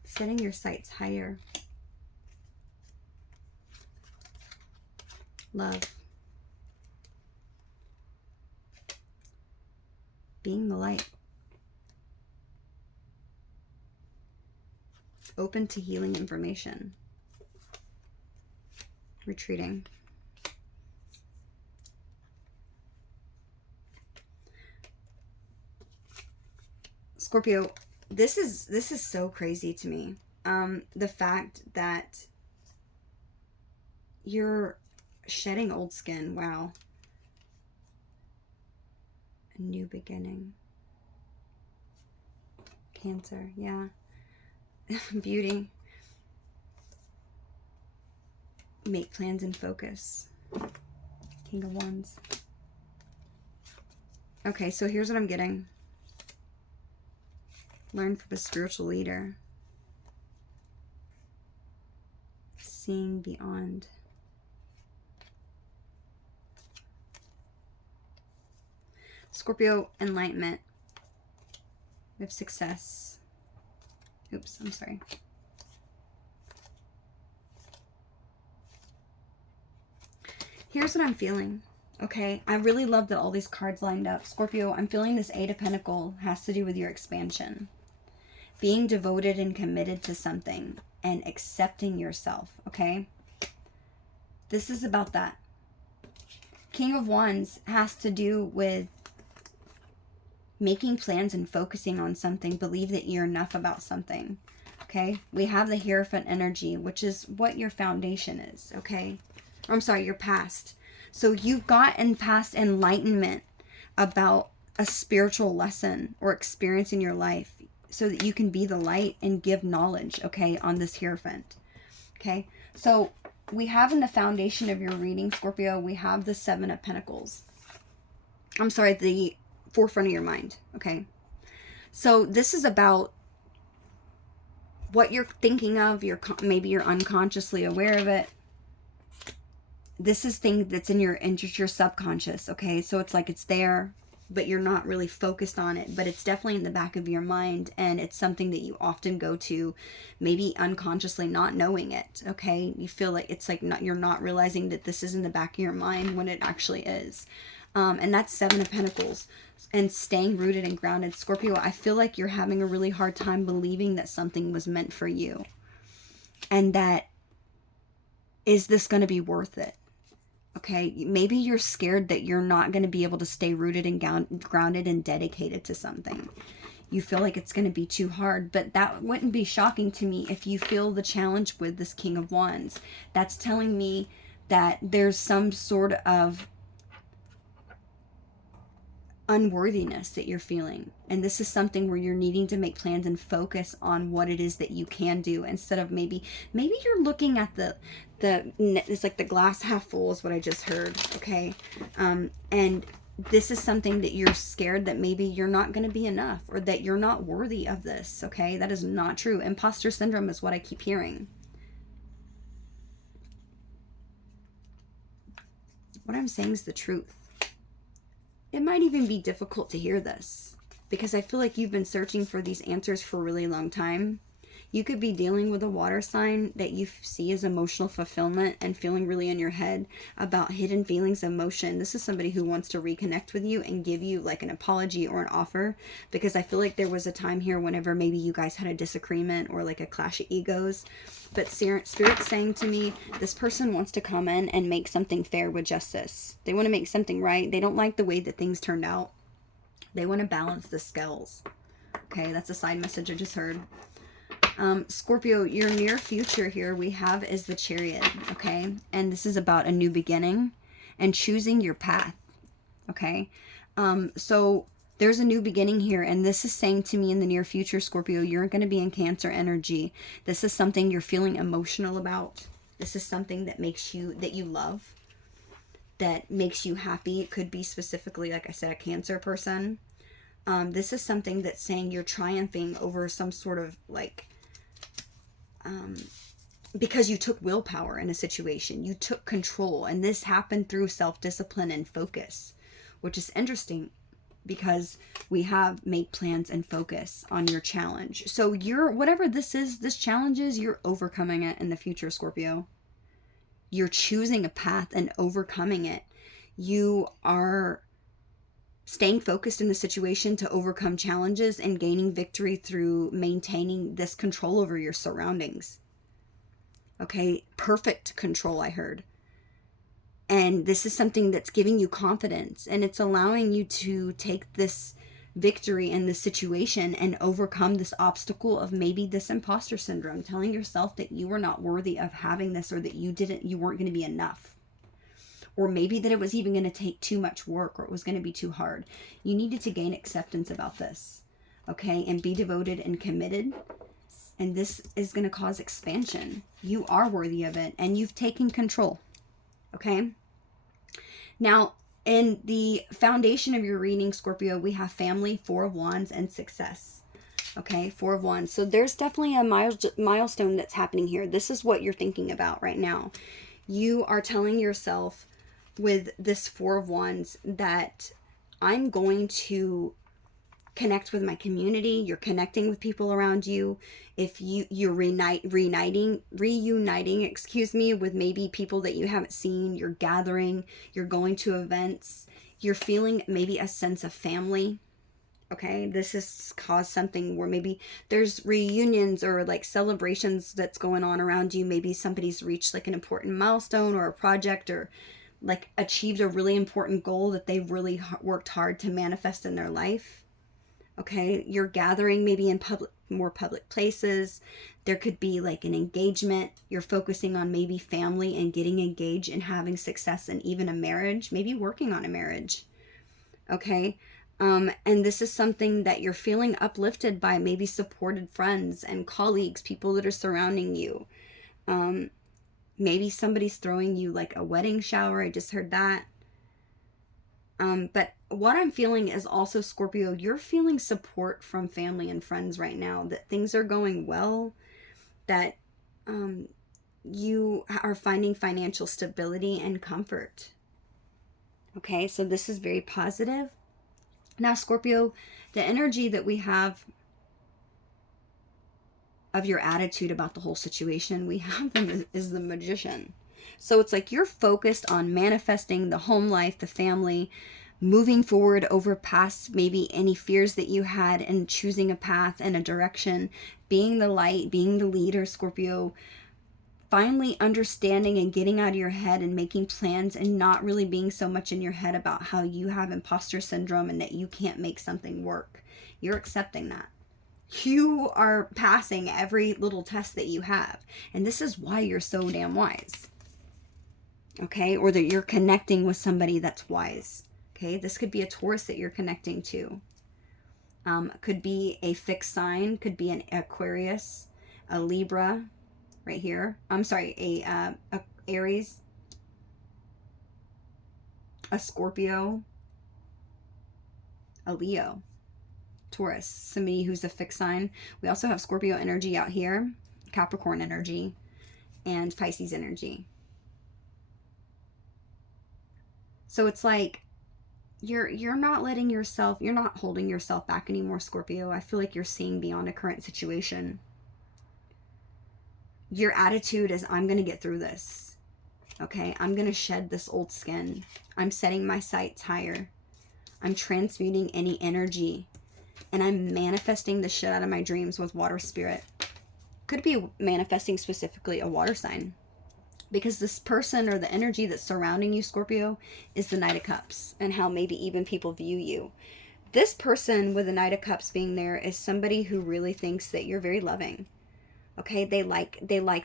Setting your sights higher. Love. Being the light. Open to healing information. Retreating. Scorpio, this is so crazy to me. The fact that you're shedding old skin. Wow. A new beginning. Cancer, yeah. Beauty. Make plans and focus. King of Wands. Okay, so here's what I'm getting. Learn from a spiritual leader. Seeing beyond. Scorpio, enlightenment. We have success. Oops, I'm sorry. Here's what I'm feeling. Okay, I really love that all these cards lined up. Scorpio, I'm feeling this Eight of Pentacles has to do with your expansion. Being devoted and committed to something and accepting yourself, okay? This is about that. King of Wands has to do with making plans and focusing on something. Believe that you're enough about something, okay? We have the Hierophant energy, which is what your foundation is, okay? Or, I'm sorry, your past. So you've got in past enlightenment about a spiritual lesson or experience in your life so that you can be the light and give knowledge, okay, on this Hierophant, okay? So we have in the foundation of your reading, Scorpio, we have the Seven of Pentacles. I'm sorry, the forefront of your mind, okay? So this is about what you're thinking of. Maybe you're unconsciously aware of it. This is thing that's in your subconscious, okay? So it's like it's there, but you're not really focused on it, but it's definitely in the back of your mind, and it's something that you often go to, maybe unconsciously, not knowing it, okay? You feel like it's like you're not realizing that this is in the back of your mind when it actually is. And that's Seven of Pentacles and staying rooted and grounded. Scorpio, I feel like you're having a really hard time believing that something was meant for you, and that, is this going to be worth it? Okay, maybe you're scared that you're not going to be able to stay rooted and grounded and dedicated to something. You feel like it's going to be too hard, but that wouldn't be shocking to me if you feel the challenge with this King of Wands. That's telling me that there's some sort of unworthiness that you're feeling, and this is something where you're needing to make plans and focus on what it is that you can do, instead of maybe you're looking at it's like the glass half full is what I just heard, okay? And this is something that you're scared that maybe you're not going to be enough, or that you're not worthy of this, okay? That is not true. Imposter syndrome is what I keep hearing. What I'm saying is the truth. It might even be difficult to hear this, because I feel like you've been searching for these answers for a really long time. You could be dealing with a water sign that you see as emotional fulfillment and feeling really in your head about hidden feelings of emotion. This is somebody who wants to reconnect with you and give you like an apology or an offer, because I feel like there was a time here whenever maybe you guys had a disagreement or like a clash of egos. But Spirit's saying to me, this person wants to come in and make something fair with justice. They want to make something right. They don't like the way that things turned out. They want to balance the scales. Okay, that's a side message I just heard. Scorpio, your near future here we have is the Chariot, okay? And this is about a new beginning and choosing your path, okay? So there's a new beginning here, and this is saying to me in the near future, Scorpio, you're going to be in Cancer energy. This is something you're feeling emotional about. This is something that that you love, that makes you happy. It could be specifically, like I said, a Cancer person. This is something that's saying you're triumphing over some sort of like, because you took willpower in a situation, you took control, and this happened through self-discipline and focus, which is interesting. because we have make plans and focus on your challenge. So you're, whatever this is, this challenge is, you're overcoming it in the future, Scorpio. You're choosing a path and overcoming it. You are staying focused in the situation to overcome challenges and gaining victory through maintaining this control over your surroundings. Okay, perfect control, I heard. And this is something that's giving you confidence, and it's allowing you to take this victory in this situation and overcome this obstacle of maybe this imposter syndrome, telling yourself that you were not worthy of having this, or that you weren't going to be enough. Or maybe that it was even going to take too much work, or it was going to be too hard. You needed to gain acceptance about this, okay? And be devoted and committed. And this is going to cause expansion. You are worthy of it, and you've taken control, okay? Now, in the foundation of your reading, Scorpio, we have family, 4 of Wands, and success. Okay, 4 of Wands. So there's definitely a milestone that's happening here. This is what you're thinking about right now. You are telling yourself with this 4 of Wands that I'm going to connect with my community. You're connecting with people around you. If you're reuniting, with maybe people that you haven't seen, you're gathering, you're going to events, you're feeling maybe a sense of family. Okay, this has caused something where maybe there's reunions or like celebrations that's going on around you. Maybe somebody's reached like an important milestone or a project, or like achieved a really important goal that they've really worked hard to manifest in their life. Okay, you're gathering maybe in more public places. There could be like an engagement. You're focusing on maybe family and getting engaged and having success in even a marriage, maybe working on a marriage. Okay, and this is something that you're feeling uplifted by, maybe supported friends and colleagues, people that are surrounding you. Maybe somebody's throwing you like a wedding shower. I just heard that. But what I'm feeling is also, Scorpio, you're feeling support from family and friends right now, that things are going well, that you are finding financial stability and comfort. Okay, so this is very positive. Now, Scorpio, the energy that we have of your attitude about the whole situation, we have them is the Magician. So it's like you're focused on manifesting the home life, the family, moving forward over past maybe any fears that you had, and choosing a path and a direction, being the light, being the leader, Scorpio, finally understanding and getting out of your head and making plans, and not really being so much in your head about how you have imposter syndrome and that you can't make something work. You're accepting that. You are passing every little test that you have. And this is why you're so damn wise. Okay? Or that you're connecting with somebody that's wise. Okay? This could be a Taurus that you're connecting to. Could be a fixed sign. Could be an Aquarius, a Libra, right here. I'm sorry, a Aries, a Scorpio, a Leo, Taurus, somebody who's a fixed sign. We also have Scorpio energy out here, Capricorn energy, and Pisces energy. So it's like you're not letting yourself, you're not holding yourself back anymore, Scorpio. I feel like you're seeing beyond a current situation. Your attitude is, I'm going to get through this. Okay, I'm going to shed this old skin. I'm setting my sights higher. I'm transmuting any energy. And I'm manifesting the shit out of my dreams with water spirit. Could be manifesting specifically a water sign. Because this person or the energy that's surrounding you, Scorpio, is the Knight of Cups. And how maybe even people view you. This person with the Knight of Cups being there is somebody who really thinks that you're very loving. Okay, they like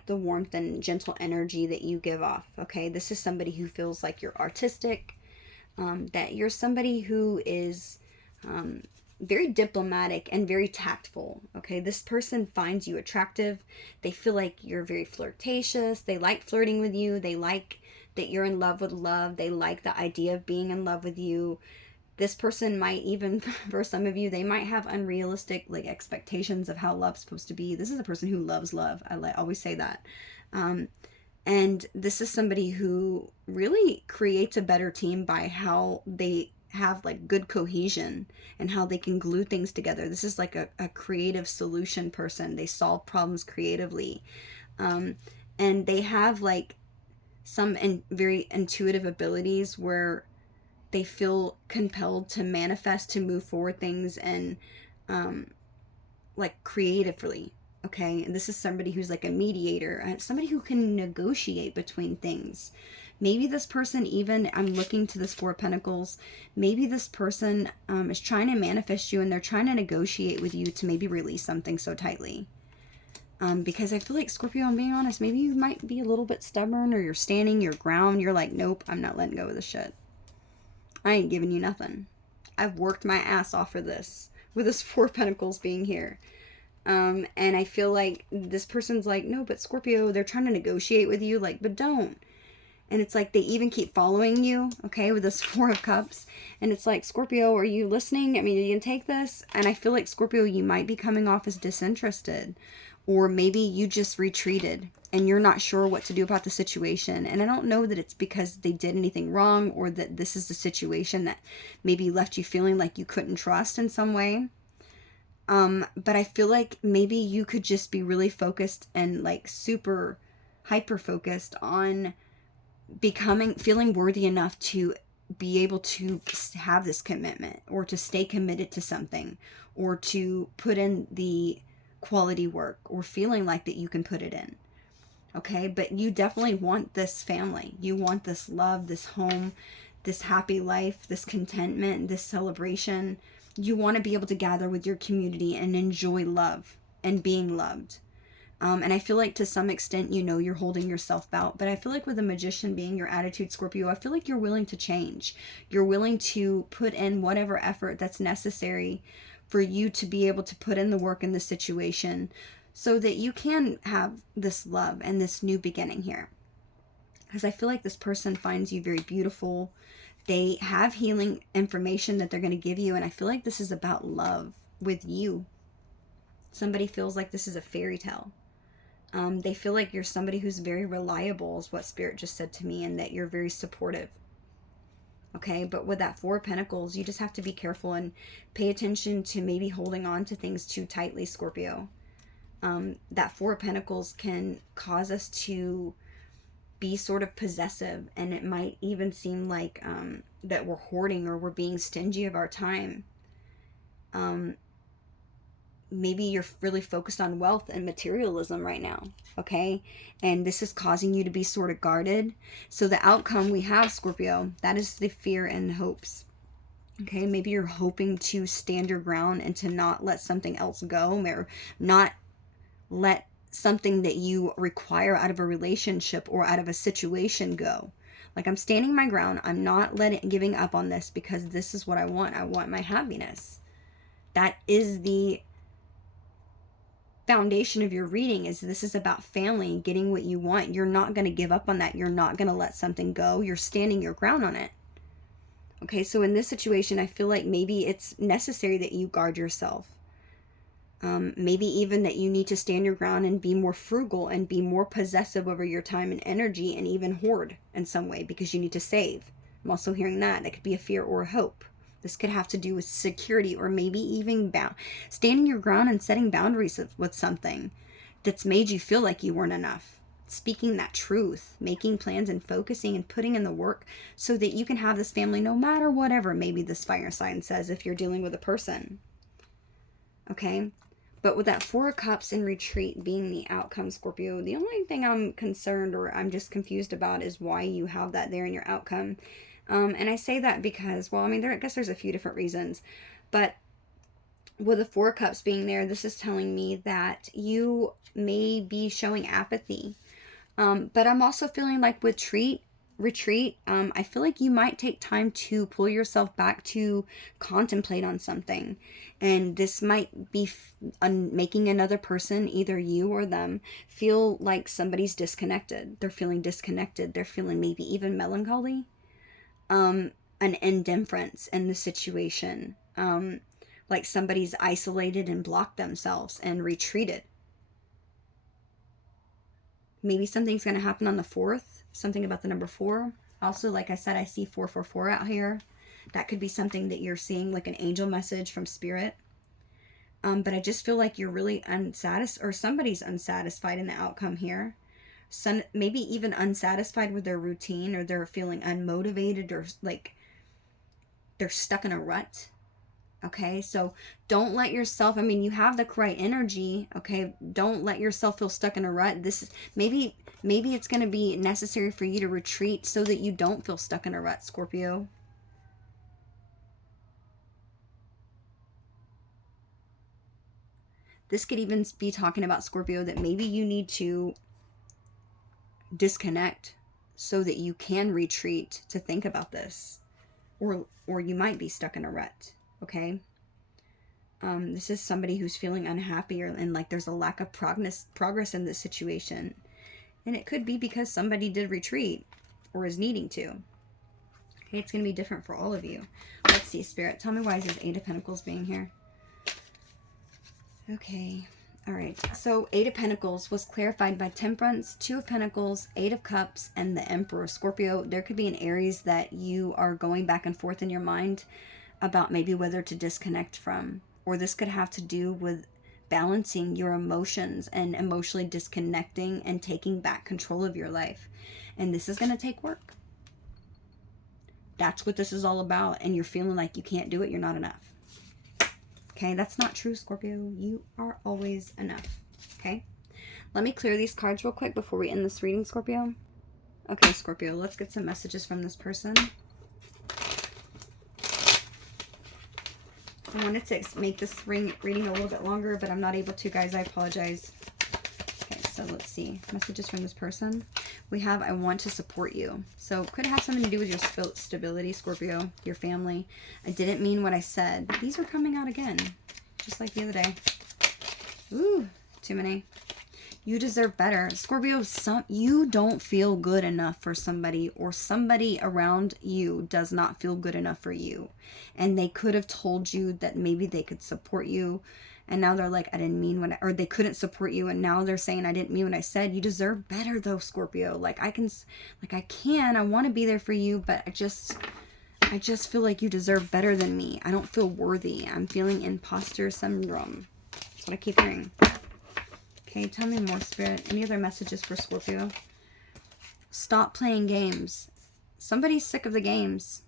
the warmth and gentle energy that you give off. Okay, this is somebody who feels like you're artistic, that you're somebody who is very diplomatic and very tactful. Okay, this person finds you attractive. They feel like you're very flirtatious. They like flirting with you. They like that you're in love with love. They like the idea of being in love with you. This person might even, for some of you, they might have unrealistic like expectations of how love's supposed to be. This is a person who loves love. I always say that. And this is somebody who really creates a better team by how they have like good cohesion and how they can glue things together. This is like a creative solution person. They solve problems creatively. And they have like some very intuitive abilities where they feel compelled to manifest, to move forward things, and like creatively. Okay, and this is somebody who's like a mediator, somebody who can negotiate between things. Maybe this person, even, I'm looking to this Four of Pentacles, maybe this person is trying to manifest you, and they're trying to negotiate with you to maybe release something so tightly. Because I feel like, Scorpio, I'm being honest, maybe you might be a little bit stubborn, or you're standing your ground. You're like, nope, I'm not letting go of this shit. I ain't giving you nothing. I've worked my ass off for this, with this Four of Pentacles being here. And I feel like this person's like, no, but Scorpio, they're trying to negotiate with you, like, but don't. And it's like they even keep following you, okay, with this Four of Cups. And it's like, Scorpio, are you listening? I mean, you can take this. And I feel like, Scorpio, you might be coming off as disinterested. Or maybe you just retreated and you're not sure what to do about the situation. And I don't know that it's because they did anything wrong, or that this is the situation that maybe left you feeling like you couldn't trust in some way. But I feel like maybe you could just be really focused and like super hyper focused on feeling worthy enough to be able to have this commitment, or to stay committed to something, or to put in the quality work, or feeling like that you can put it in. Okay, but you definitely want this family. You want this love, this home, this happy life, this contentment, this celebration. You want to be able to gather with your community and enjoy love and being loved. And I feel like to some extent, you're holding yourself out. But I feel like with the Magician being your attitude, Scorpio, I feel like you're willing to change. You're willing to put in whatever effort that's necessary for you to be able to put in the work in the situation, so that you can have this love and this new beginning here. Because I feel like this person finds you very beautiful. They have healing information that they're going to give you. And I feel like this is about love with you. Somebody feels like this is a fairy tale. They feel like you're somebody who's very reliable, is what Spirit just said to me, and that you're very supportive. Okay, but with that Four of Pentacles, you just have to be careful and pay attention to maybe holding on to things too tightly, Scorpio. That Four of Pentacles can cause us to be sort of possessive, and it might even seem like that we're hoarding, or we're being stingy of our time. Maybe you're really focused on wealth and materialism right now, okay? And this is causing you to be sort of guarded. So the outcome we have, Scorpio, that is the fear and hopes. Okay, maybe you're hoping to stand your ground and to not let something else go, or not let something that you require out of a relationship or out of a situation go. Like, I'm standing my ground. I'm not giving up on this, because this is what I want. I want my happiness. That is the foundation of your reading. Is this is about family and getting what you want. You're not going to give up on that. You're not going to let something go. You're standing your ground on it. Okay, so in this situation, I feel like maybe it's necessary that you guard yourself. Maybe even that you need to stand your ground and be more frugal and be more possessive over your time and energy, and even hoard in some way, because you need to save. I'm also hearing that could be a fear or a hope. This could have to do with security, or maybe even standing your ground and setting boundaries with something that's made you feel like you weren't enough. Speaking that truth, making plans and focusing and putting in the work so that you can have this family no matter whatever maybe this fire sign says, if you're dealing with a person. Okay? But with that Four of Cups in retreat being the outcome, Scorpio, the only thing I'm concerned, or I'm just confused about, is why you have that there in your outcome. And I say that because, well, I mean, I guess there's a few different reasons. But with the Four of Cups being there, this is telling me that you may be showing apathy. But I'm also feeling like with retreat, I feel like you might take time to pull yourself back to contemplate on something. And this might be making another person, either you or them, feel like somebody's disconnected. They're feeling disconnected. They're feeling maybe even melancholy. An indifference in the situation. Like somebody's isolated and blocked themselves and retreated. Maybe something's going to happen on the 4th. Something about the number 4. Also, like I said, I see 444 out here. That could be something that you're seeing, like an angel message from spirit. But I just feel like you're really unsatisfied, or somebody's unsatisfied in the outcome here. Maybe even unsatisfied with their routine, or they're feeling unmotivated, or like they're stuck in a rut. Okay, so don't let yourself, I mean, you have the right energy. Okay, don't let yourself feel stuck in a rut. This is maybe it's going to be necessary for you to retreat so that you don't feel stuck in a rut, Scorpio. This could even be talking about, Scorpio, that maybe you need to disconnect so that you can retreat to think about this, or you might be stuck in a rut. Okay, this is somebody who's feeling unhappy, and like there's a lack of progress in this situation, and it could be because somebody did retreat or is needing to. Okay, it's going to be different for all of you. Let's see, Spirit, tell me why is this Eight of Pentacles being here? Okay, all right, so Eight of Pentacles was clarified by Temperance, Two of Pentacles, Eight of Cups, and the Emperor. Scorpio, there could be an Aries that you are going back and forth in your mind about maybe whether to disconnect from, or this could have to do with balancing your emotions and emotionally disconnecting and taking back control of your life. And this is going to take work. That's what this is all about. And you're feeling like you can't do it. You're not enough. Okay, that's not true, Scorpio. You are always enough. Okay, let me clear these cards real quick before we end this reading, Scorpio. Okay, Scorpio, let's get some messages from this person. I wanted to make this reading a little bit longer, but I'm not able to, guys. I apologize. Okay, so let's see. Messages from this person. We have, I want to support you. So could have something to do with your stability, Scorpio, your family. I didn't mean what I said. These are coming out again, just like the other day. Ooh, too many. You deserve better. Scorpio, you don't feel good enough for somebody, or somebody around you does not feel good enough for you. And they could have told you that maybe they could support you. And now they're like, I didn't mean what or they couldn't support you. And now they're saying, I didn't mean what I said. You deserve better though, Scorpio. I want to be there for you, but I just feel like you deserve better than me. I don't feel worthy. I'm feeling imposter syndrome. That's what I keep hearing. Okay, tell me more, Spirit. Any other messages for Scorpio? Stop playing games. Somebody's sick of the games.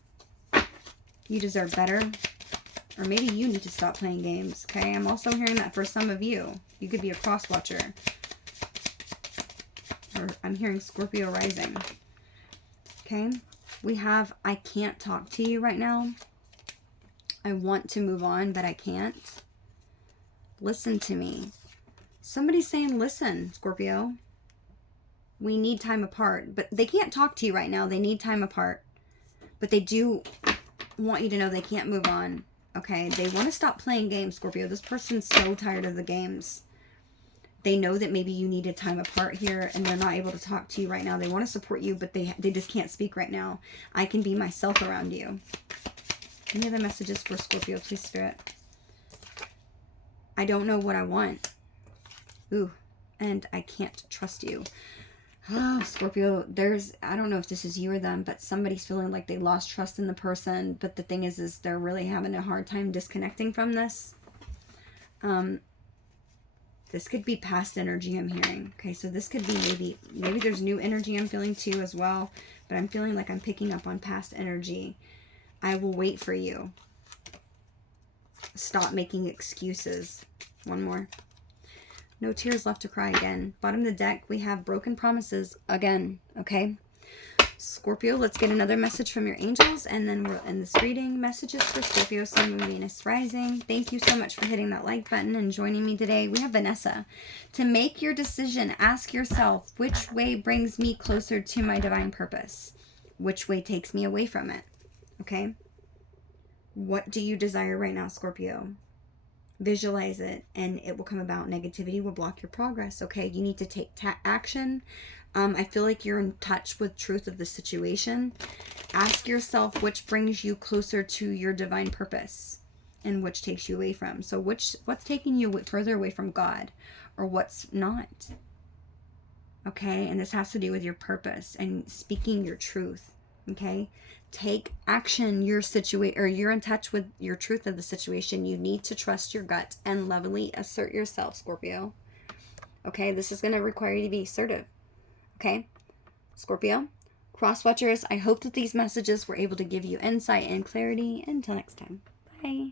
You deserve better. Or maybe you need to stop playing games. Okay, I'm also hearing that for some of you. You could be a cross watcher. Or I'm hearing Scorpio rising. Okay, we have, I can't talk to you right now. I want to move on, but I can't. Listen to me. Somebody's saying, listen, Scorpio. We need time apart. But they can't talk to you right now. They need time apart. But they do want you to know they can't move on. Okay, they want to stop playing games, Scorpio. This person's so tired of the games. They know that maybe you needed time apart here, and they're not able to talk to you right now. They want to support you, but they just can't speak right now. I can be myself around you. Any other messages for Scorpio, please, Spirit? I don't know what I want. Ooh, and I can't trust you. Oh, Scorpio, I don't know if this is you or them, but somebody's feeling like they lost trust in the person. But the thing is they're really having a hard time disconnecting from this. This could be past energy I'm hearing. Okay, so this could be maybe there's new energy I'm feeling too as well. But I'm feeling like I'm picking up on past energy. I will wait for you. Stop making excuses. One more. No tears left to cry again. Bottom of the deck, we have broken promises again, okay? Scorpio, let's get another message from your angels, and then we'll end this reading. Messages for Scorpio, Sun, Moon, Venus, Rising. Thank you so much for hitting that like button and joining me today. We have Vanessa. To make your decision, ask yourself, which way brings me closer to my divine purpose? Which way takes me away from it? Okay? What do you desire right now, Scorpio? Visualize it, and it will come about. Negativity will block your progress. Okay, you need to take action. I feel like you're in touch with truth of the situation. Ask yourself which brings you closer to your divine purpose and which takes you away from. So what's taking you further away from God, or what's not? Okay, and this has to do with your purpose and speaking your truth. Okay? Take action. You're in touch with your truth of the situation. You need to trust your gut and lovingly assert yourself, Scorpio. Okay? This is going to require you to be assertive. Okay? Scorpio, cross watchers, I hope that these messages were able to give you insight and clarity. Until next time. Bye.